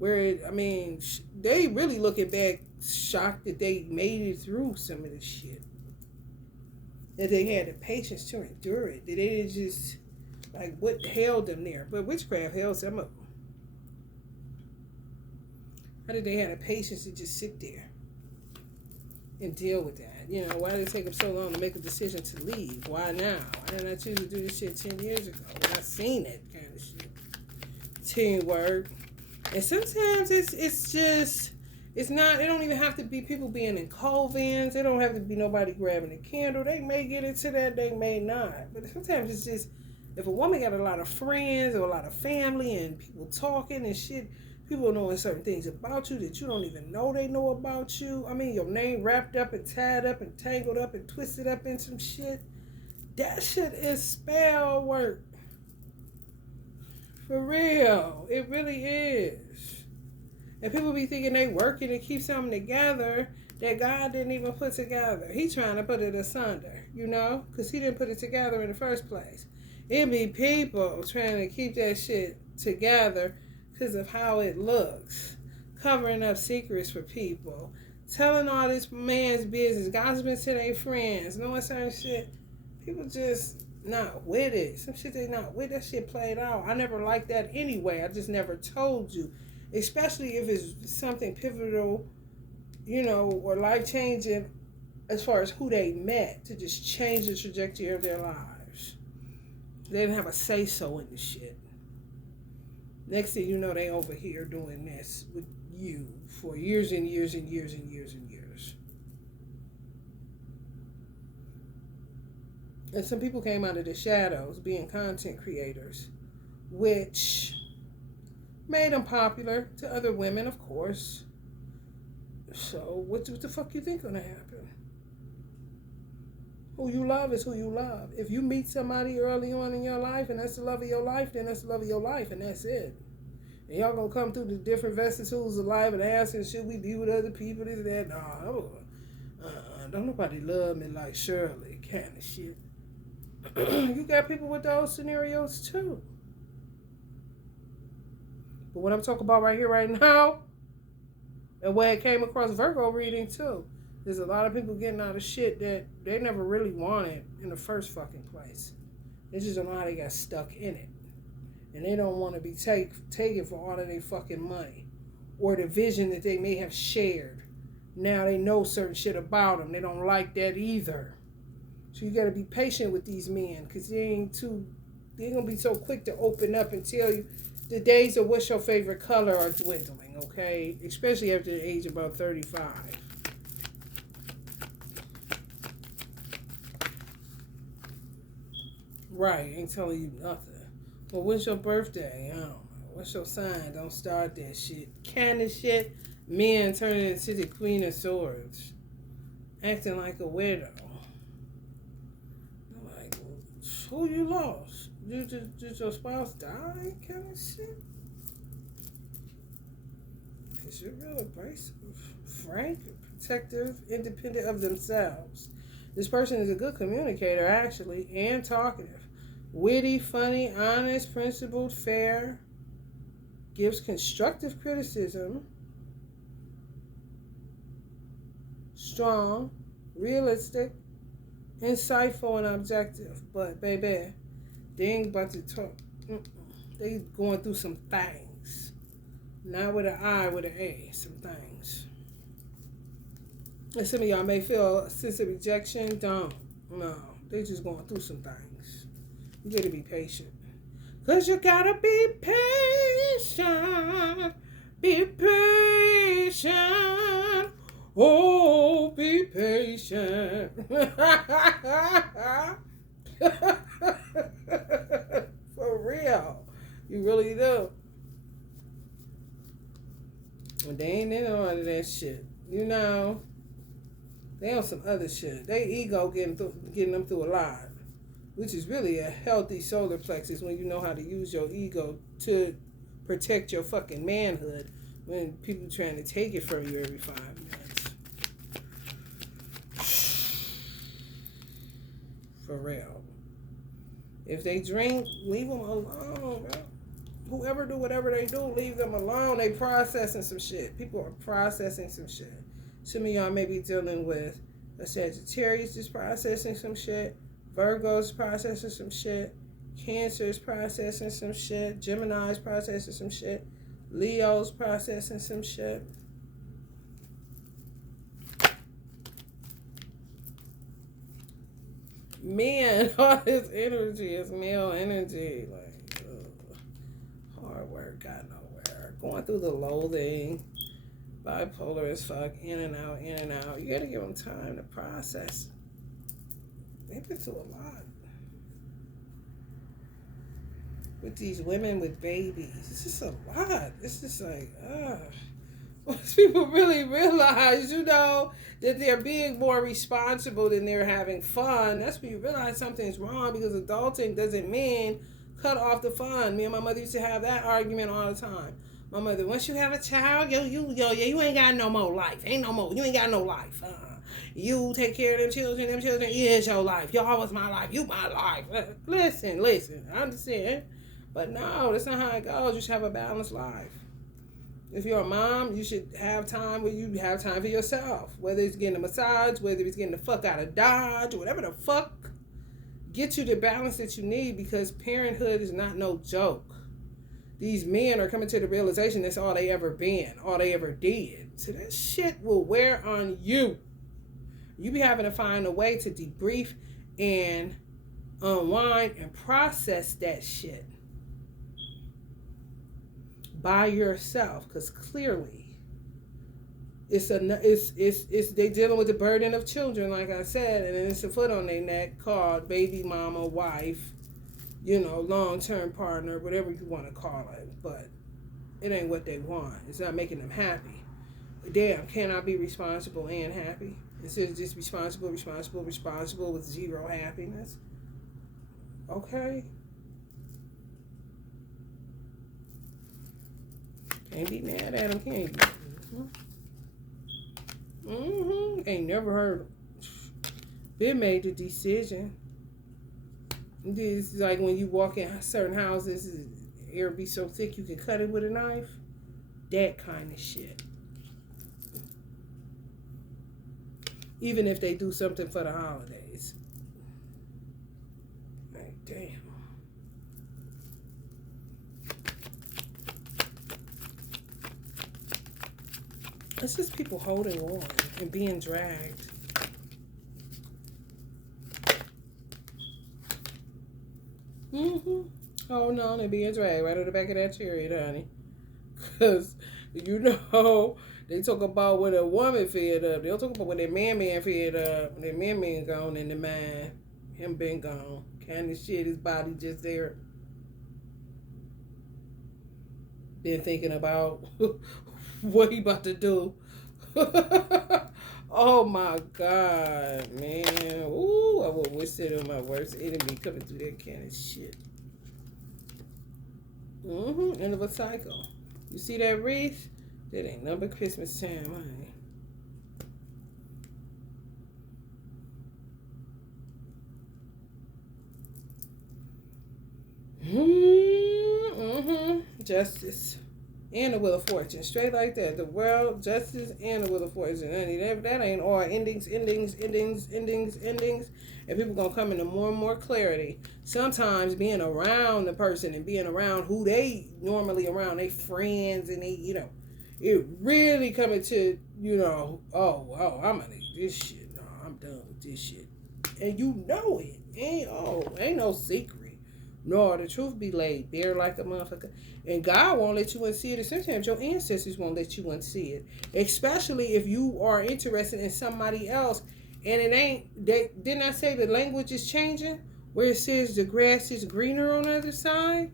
They really looking back shocked that they made it through some of this shit. That they had the patience to endure it. That they didn't just, what held them there. But witchcraft held some of them. How did they have the patience to just sit there and deal with that? You know, why did it take them so long to make a decision to leave? Why now? Why didn't I choose to do this shit 10 years ago when I seen it kind of shit? Teamwork. And sometimes it's not, it don't even have to be people being in covens. It don't have to be nobody grabbing a candle. They may get into that, they may not. But sometimes it's just, if a woman got a lot of friends or a lot of family and people talking and shit, people knowing certain things about you that you don't even know they know about you. I mean, your name wrapped up and tied up and tangled up and twisted up in some shit. That shit is spell work. For real. It really is. And people be thinking they working to keep something together that God didn't even put together. He trying to put it asunder, you know? Because he didn't put it together in the first place. It be people trying to keep that shit together because of how it looks. Covering up secrets for people. Telling all this man's business. Gossiping to their friends. Knowing certain shit. People just not with it. Some shit they not with. That shit played out. I never liked that anyway. I just never told you. Especially if it's something pivotal, you know, or life-changing as far as who they met to just change the trajectory of their lives. They didn't have a say-so in the shit. Next thing you know, they over here doing this with you for years and years and years and years and years. And some people came out of the shadows being content creators, which made them popular to other women, of course. So what the fuck you think gonna happen? Who you love is who you love. If you meet somebody early on in your life and that's the love of your life, then that's the love of your life and that's it. And y'all gonna come through the different vicissitudes of life and asking, should we be with other people, this, that? No, don't nobody love me like Shirley, kind of shit. You got people with those scenarios too. But what I'm talking about right here, right now, and where it came across Virgo reading too, there's a lot of people getting out of shit that they never really wanted in the first fucking place. They just don't know how they got stuck in it. And they don't want to be taken for all of their fucking money. Or the vision that they may have shared. Now they know certain shit about them. They don't like that either. So you got to be patient with these men. Because they ain't going to be so quick to open up and tell you the days of what's your favorite color are dwindling, okay? Especially after the age of about 35. Right, ain't telling you nothing. Well, when's your birthday? I don't know. What's your sign? Don't start that shit. Kind of shit. Men turning into the Queen of Swords. Acting like a widow. I'm like, who you lost? Did your spouse die? Kind of shit. Because you're real abrasive, frank, protective, independent of themselves. This person is a good communicator, actually, and talkative. Witty, funny, honest, principled, fair. Gives constructive criticism. Strong, realistic, insightful, and objective. But, baby, they ain't about to talk. They going through some things. Not with an I, with an A. Some things. And some of y'all may feel a sense of rejection. Don't. No. They just going through some things. You gotta be patient. Cause you gotta be patient. Be patient. Oh, be patient. For real. You really do. They ain't in all of that shit. You know, they on some other shit. They ego getting them through a lot. Which is really a healthy solar plexus when you know how to use your ego to protect your fucking manhood when people trying to take it from you every 5 minutes. For real. If they drink, leave them alone, bro. Whoever do whatever they do, leave them alone. They processing some shit. People are processing some shit. Some of y'all may be dealing with a Sagittarius is processing some shit. Virgo's processing some shit. Cancer's processing some shit. Gemini's processing some shit. Leo's processing some shit. Man, all this energy is male energy. Like, hard work, got nowhere. Going through the loathing. Bipolar as fuck. In and out, in and out. You gotta give them time to process. They've been through a lot. With these women with babies. It's just a lot. It's just like, once people really realize, you know, that they're being more responsible than they're having fun, that's when you realize something's wrong, because adulting doesn't mean cut off the fun. Me and my mother used to have that argument all the time. My mother, once you have a child, you ain't got no more life. You ain't got no life. You take care of them children is your life. Y'all was my life. You my life. Listen. I understand. But no, that's not how it goes. You should have a balanced life. If you're a mom, you should have time where you have time for yourself. Whether it's getting a massage, whether it's getting the fuck out of Dodge, whatever the fuck. Get you the balance that you need, because parenthood is not no joke. These men are coming to the realization that's all they ever been, all they ever did. So that shit will wear on you. You be having to find a way to debrief and unwind and process that shit by yourself, because clearly it's they dealing with the burden of children, like I said, and then it's a foot on their neck called baby mama, wife, you know, long-term partner, whatever you want to call it, but it ain't what they want. It's not making them happy. Damn, can I be responsible and happy? Instead of just responsible with zero happiness. Okay. Can't be mad at him, can you? Ain't never heard him. Been made the decision. This is like when you walk in certain houses, air be so thick you can cut it with a knife. That kind of shit. Even if they do something for the holidays. Like, damn. It's just people holding on and being dragged. Oh no, they're being dragged right on the back of that chariot, honey. Because, you know, they talk about when a woman fed up. They'll talk about when their man fed up. When their man gone in the mind. Him been gone. Kind of shit, his body just there. been thinking about what he about to do. Oh my God, man. Ooh, I would wish it on my worst enemy coming through that kind of shit. End of a cycle. You see that wreath? That ain't nothing but Christmas time, honey. Justice. And the Wheel of Fortune. Straight like that. The world, justice, and the Wheel of Fortune. Honey, that ain't all endings. And people gonna come into more and more clarity. Sometimes being around the person and being around who they normally around, they friends and they, it really coming to, oh, I'm gonna need this shit. No, I'm done with this shit. And you know it. Ain't no secret. No, the truth be laid bare like a motherfucker. And God won't let you unsee it. And sometimes your ancestors won't let you unsee it. Especially if you are interested in somebody else. And it ain't, didn't I say the language is changing? Where it says the grass is greener on the other side?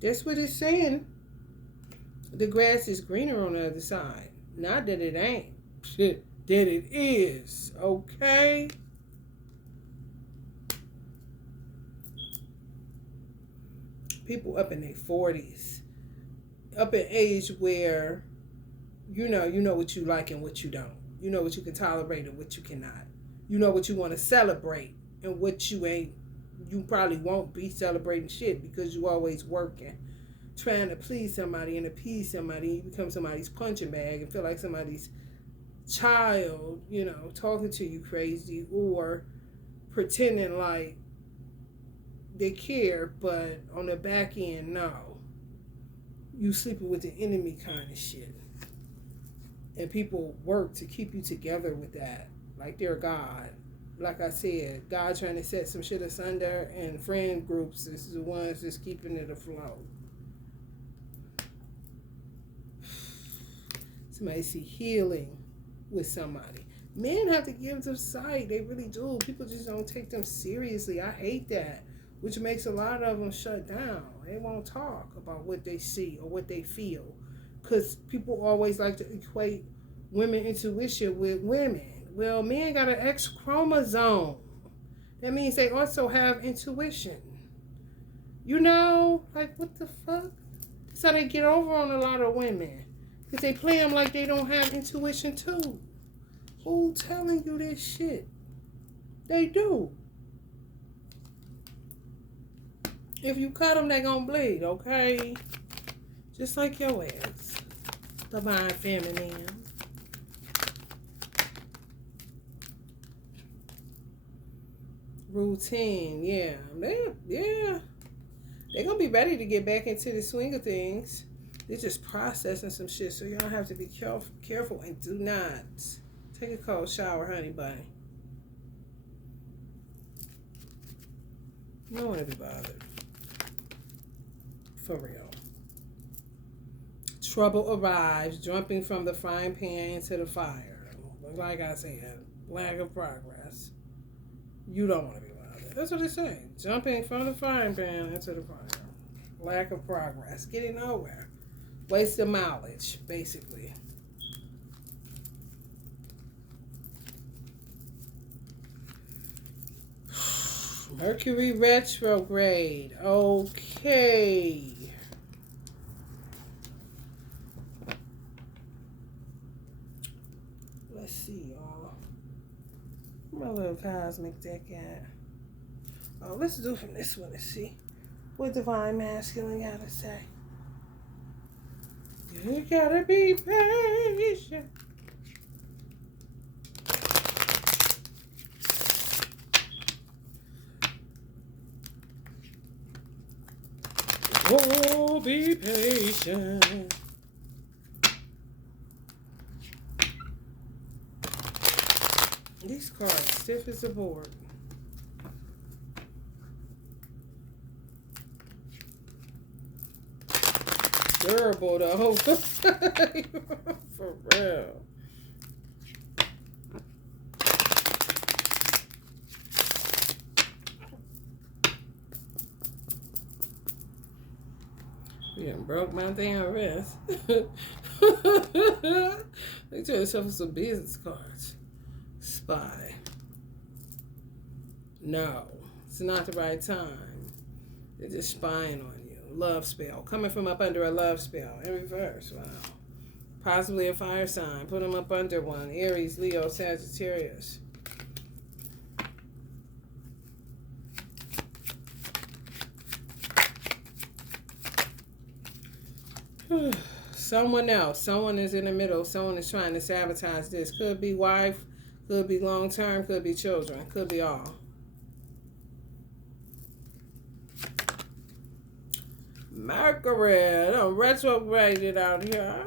That's what it's saying. The grass is greener on the other side. Not that it ain't. Shit, that it is. Okay? People up in their 40s, up in age where you know what you like and what you don't. You know what you can tolerate and what you cannot. You know what you want to celebrate and what you ain't. You probably won't be celebrating shit because you always working, trying to please somebody and appease somebody. You become somebody's punching bag and feel like somebody's child, talking to you crazy or pretending like they care, but on the back end, no. You sleeping with the enemy kind of shit. And people work to keep you together with that. Like they're God. Like I said, God trying to set some shit asunder, and friend groups is the ones that's keeping it afloat. Somebody see healing with somebody. Men have the gift of sight. They really do. People just don't take them seriously. I hate that. Which makes a lot of them shut down. They won't talk about what they see or what they feel. Because people always like to equate women intuition with women. Well, men got an X chromosome. That means they also have intuition. Like what the fuck? That's how they get over on a lot of women. Because they play them like they don't have intuition too. Who telling you this shit? They do. If you cut them, they gonna bleed, okay? Just like your ass. Divine feminine. Routine, yeah. They're gonna be ready to get back into the swing of things. They're just processing some shit, so y'all have to be careful and do not take a cold shower, honey bunny. No one to be bothered. For real. Trouble arrives, jumping from the frying pan into the fire. Like I said, lack of progress. You don't want to be bothered. That's what it's saying. Jumping from the frying pan into the fire. Lack of progress. Getting nowhere. Waste of mileage, basically. Mercury retrograde. Okay. Let's see, y'all. My little cosmic deck at. Oh, let's do from this one to see what Divine Masculine gotta say. You gotta be patient. Oh, be patient. These cards stiff as a board. Durable though. For real. You done broke my damn wrist. They trying to shuffle some business cards. Spy. No, it's not the right time. They're just spying on you. Love spell. Coming from up under a love spell. In reverse. Wow. Possibly a fire sign. Put them up under one. Aries, Leo, Sagittarius. Someone else. Someone is in the middle. Someone is trying to sabotage this. Could be wife. Could be long term. Could be children. Could be all. Mercury. Retrograded out here.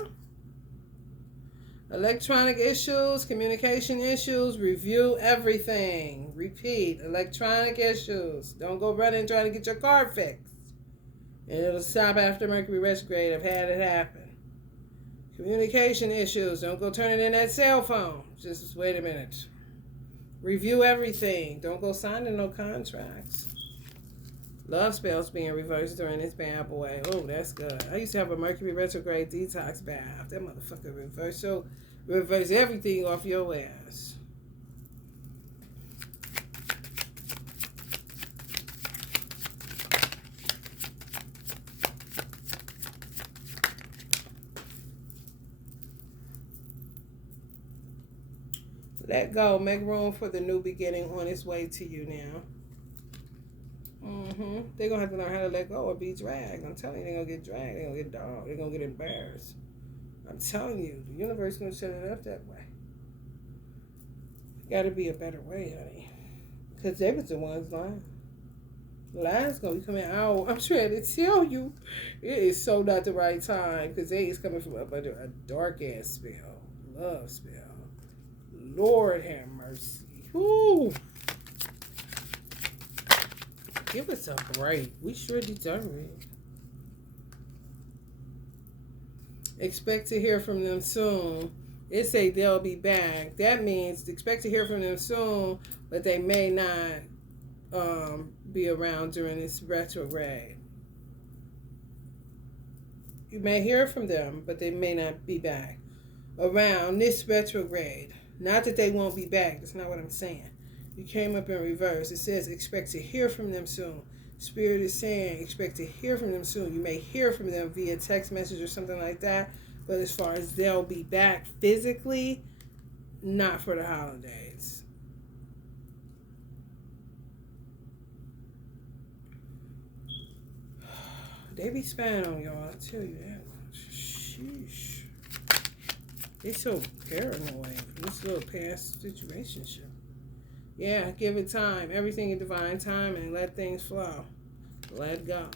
Electronic issues, communication issues, review everything. Repeat, electronic issues. Don't go running trying to get your car fixed. And it'll stop after Mercury retrograde. I've had it happen. Communication issues. Don't go turning in that cell phone. Just wait a minute. Review everything. Don't go signing no contracts. Love spells being reversed during this bad boy. Oh, that's good. I used to have a Mercury retrograde detox bath. That motherfucker reverse everything off your ass. Let go. Make room for the new beginning on its way to you now. They're going to have to learn how to let go or be dragged. I'm telling you, they're going to get dragged. They're going to get dogged. They're going to get embarrassed. I'm telling you, the universe is going to set it up that way. Got to be a better way, honey. Because they was the ones lying. Lies going to be coming out. I'm trying to tell you, it is so not the right time. Because they is coming from up under a dark-ass spell. Love spell. Lord have mercy. Whoo! Give us a break. We sure deserve it. Expect to hear from them soon. It say they'll be back. That means expect to hear from them soon, but they may not be around during this retrograde. You may hear from them, but they may not be back around this retrograde. Not that they won't be back. That's not what I'm saying. You came up in reverse. It says expect to hear from them soon. Spirit is saying expect to hear from them soon. You may hear from them via text message or something like that. But as far as they'll be back physically, not for the holidays. They be spying on y'all, I tell you that. Sheesh. They so paranoid from this little past situationship. Yeah, give it time. Everything in divine time and let things flow. Let go.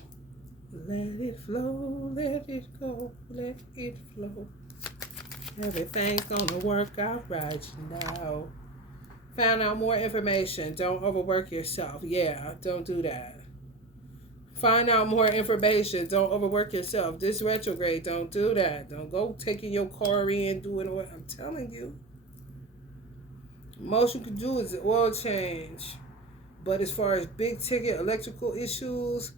Let it flow, let it go, let it flow. Everything's gonna work out right now. Found out more information. Don't overwork yourself. Yeah, don't do that. Find out more information. Don't overwork yourself. This retrograde, don't do that. Don't go taking your car in, doing what I'm telling you. Most you can do is the oil change. But as far as big ticket electrical issues,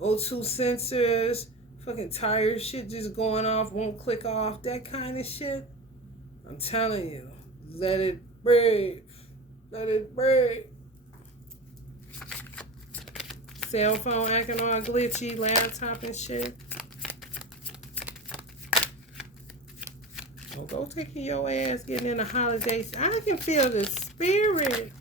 O2 sensors, fucking tire shit just going off, won't click off, that kind of shit, I'm telling you, let it breathe. Let it breathe. Cell phone acting all glitchy, laptop and shit. Well, go taking your ass getting in the holidays. I can feel the spirit.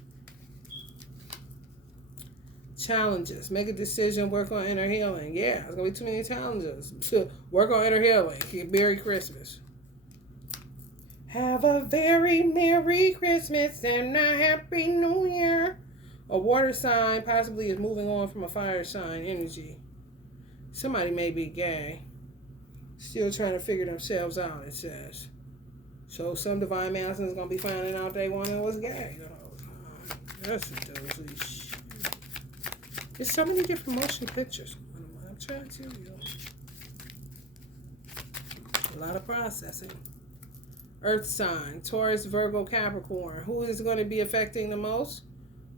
Challenges. Make a decision. Work on inner healing. Yeah, there's going to be too many challenges. Work on inner healing. Merry Christmas. Have a very Merry Christmas and a Happy New Year. A water sign possibly is moving on from a fire sign energy. Somebody may be gay. Still trying to figure themselves out, it says. So some divine masculine is going to be finding out they one was gay. Oh, that's a doozy shit. There's so many different motion pictures. I'm trying to tell you. A lot of processing. Earth sign. Taurus, Virgo, Capricorn. Who is going to be affecting the most?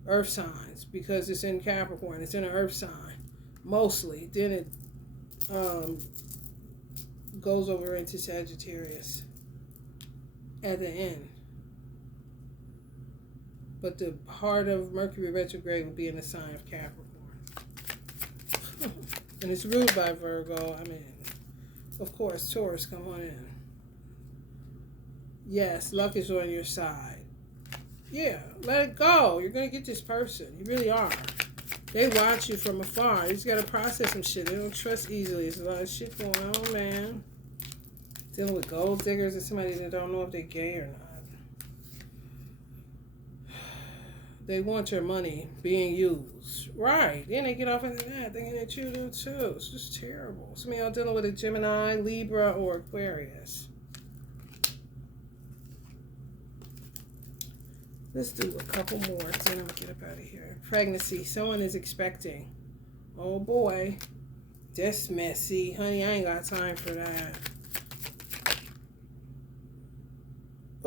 Earth signs. Because it's in Capricorn. It's in an earth sign. Mostly. Then it goes over into Sagittarius at the end. But the heart of Mercury retrograde will be in the sign of Capricorn. And it's ruled by Virgo. I mean, of course, Taurus, come on in. Yes, luck is on your side. Yeah, let it go. You're going to get this person. You really are. They watch you from afar. You just got to process some shit. They don't trust easily. There's a lot of shit going on, man. Dealing with gold diggers and somebody that don't know if they're gay or not. They want your money being used. Right. Then they get off into that thinking that you do too. It's just terrible. Some of y'all dealing with a Gemini, Libra, or Aquarius. Let's do a couple more, then I'm going to get up out of here. Pregnancy. Someone is expecting. Oh boy. That's messy. Honey, I ain't got time for that.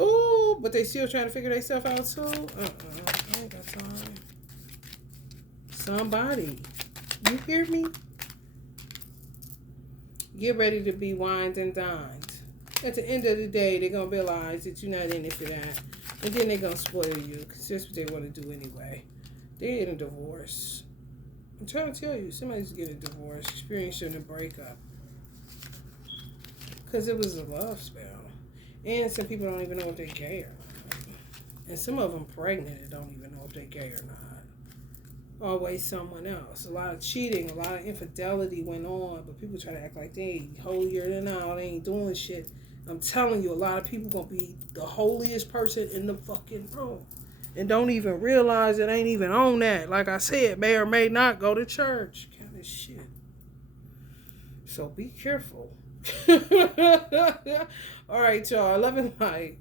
Ooh, but they still trying to figure themselves out too? I ain't got time. Somebody. You hear me? Get ready to be wined and dined. At the end of the day, they're going to realize that you're not in it for that. And then they're going to spoil you, because that's what they want to do anyway. They're getting a divorce. I'm trying to tell you, somebody's getting a divorce, experiencing a breakup. Because it was a love spell. And some people don't even know if they're gay or not. And some of them pregnant and don't even know if they're gay or not. Always someone else. A lot of cheating, a lot of infidelity went on, but people try to act like they ain't holier than thou. They ain't doing shit. I'm telling you, a lot of people gonna be the holiest person in the fucking room and don't even realize it ain't even on that. Like I said, may or may not go to church. Kind of shit. So be careful. All right, y'all. Love and light.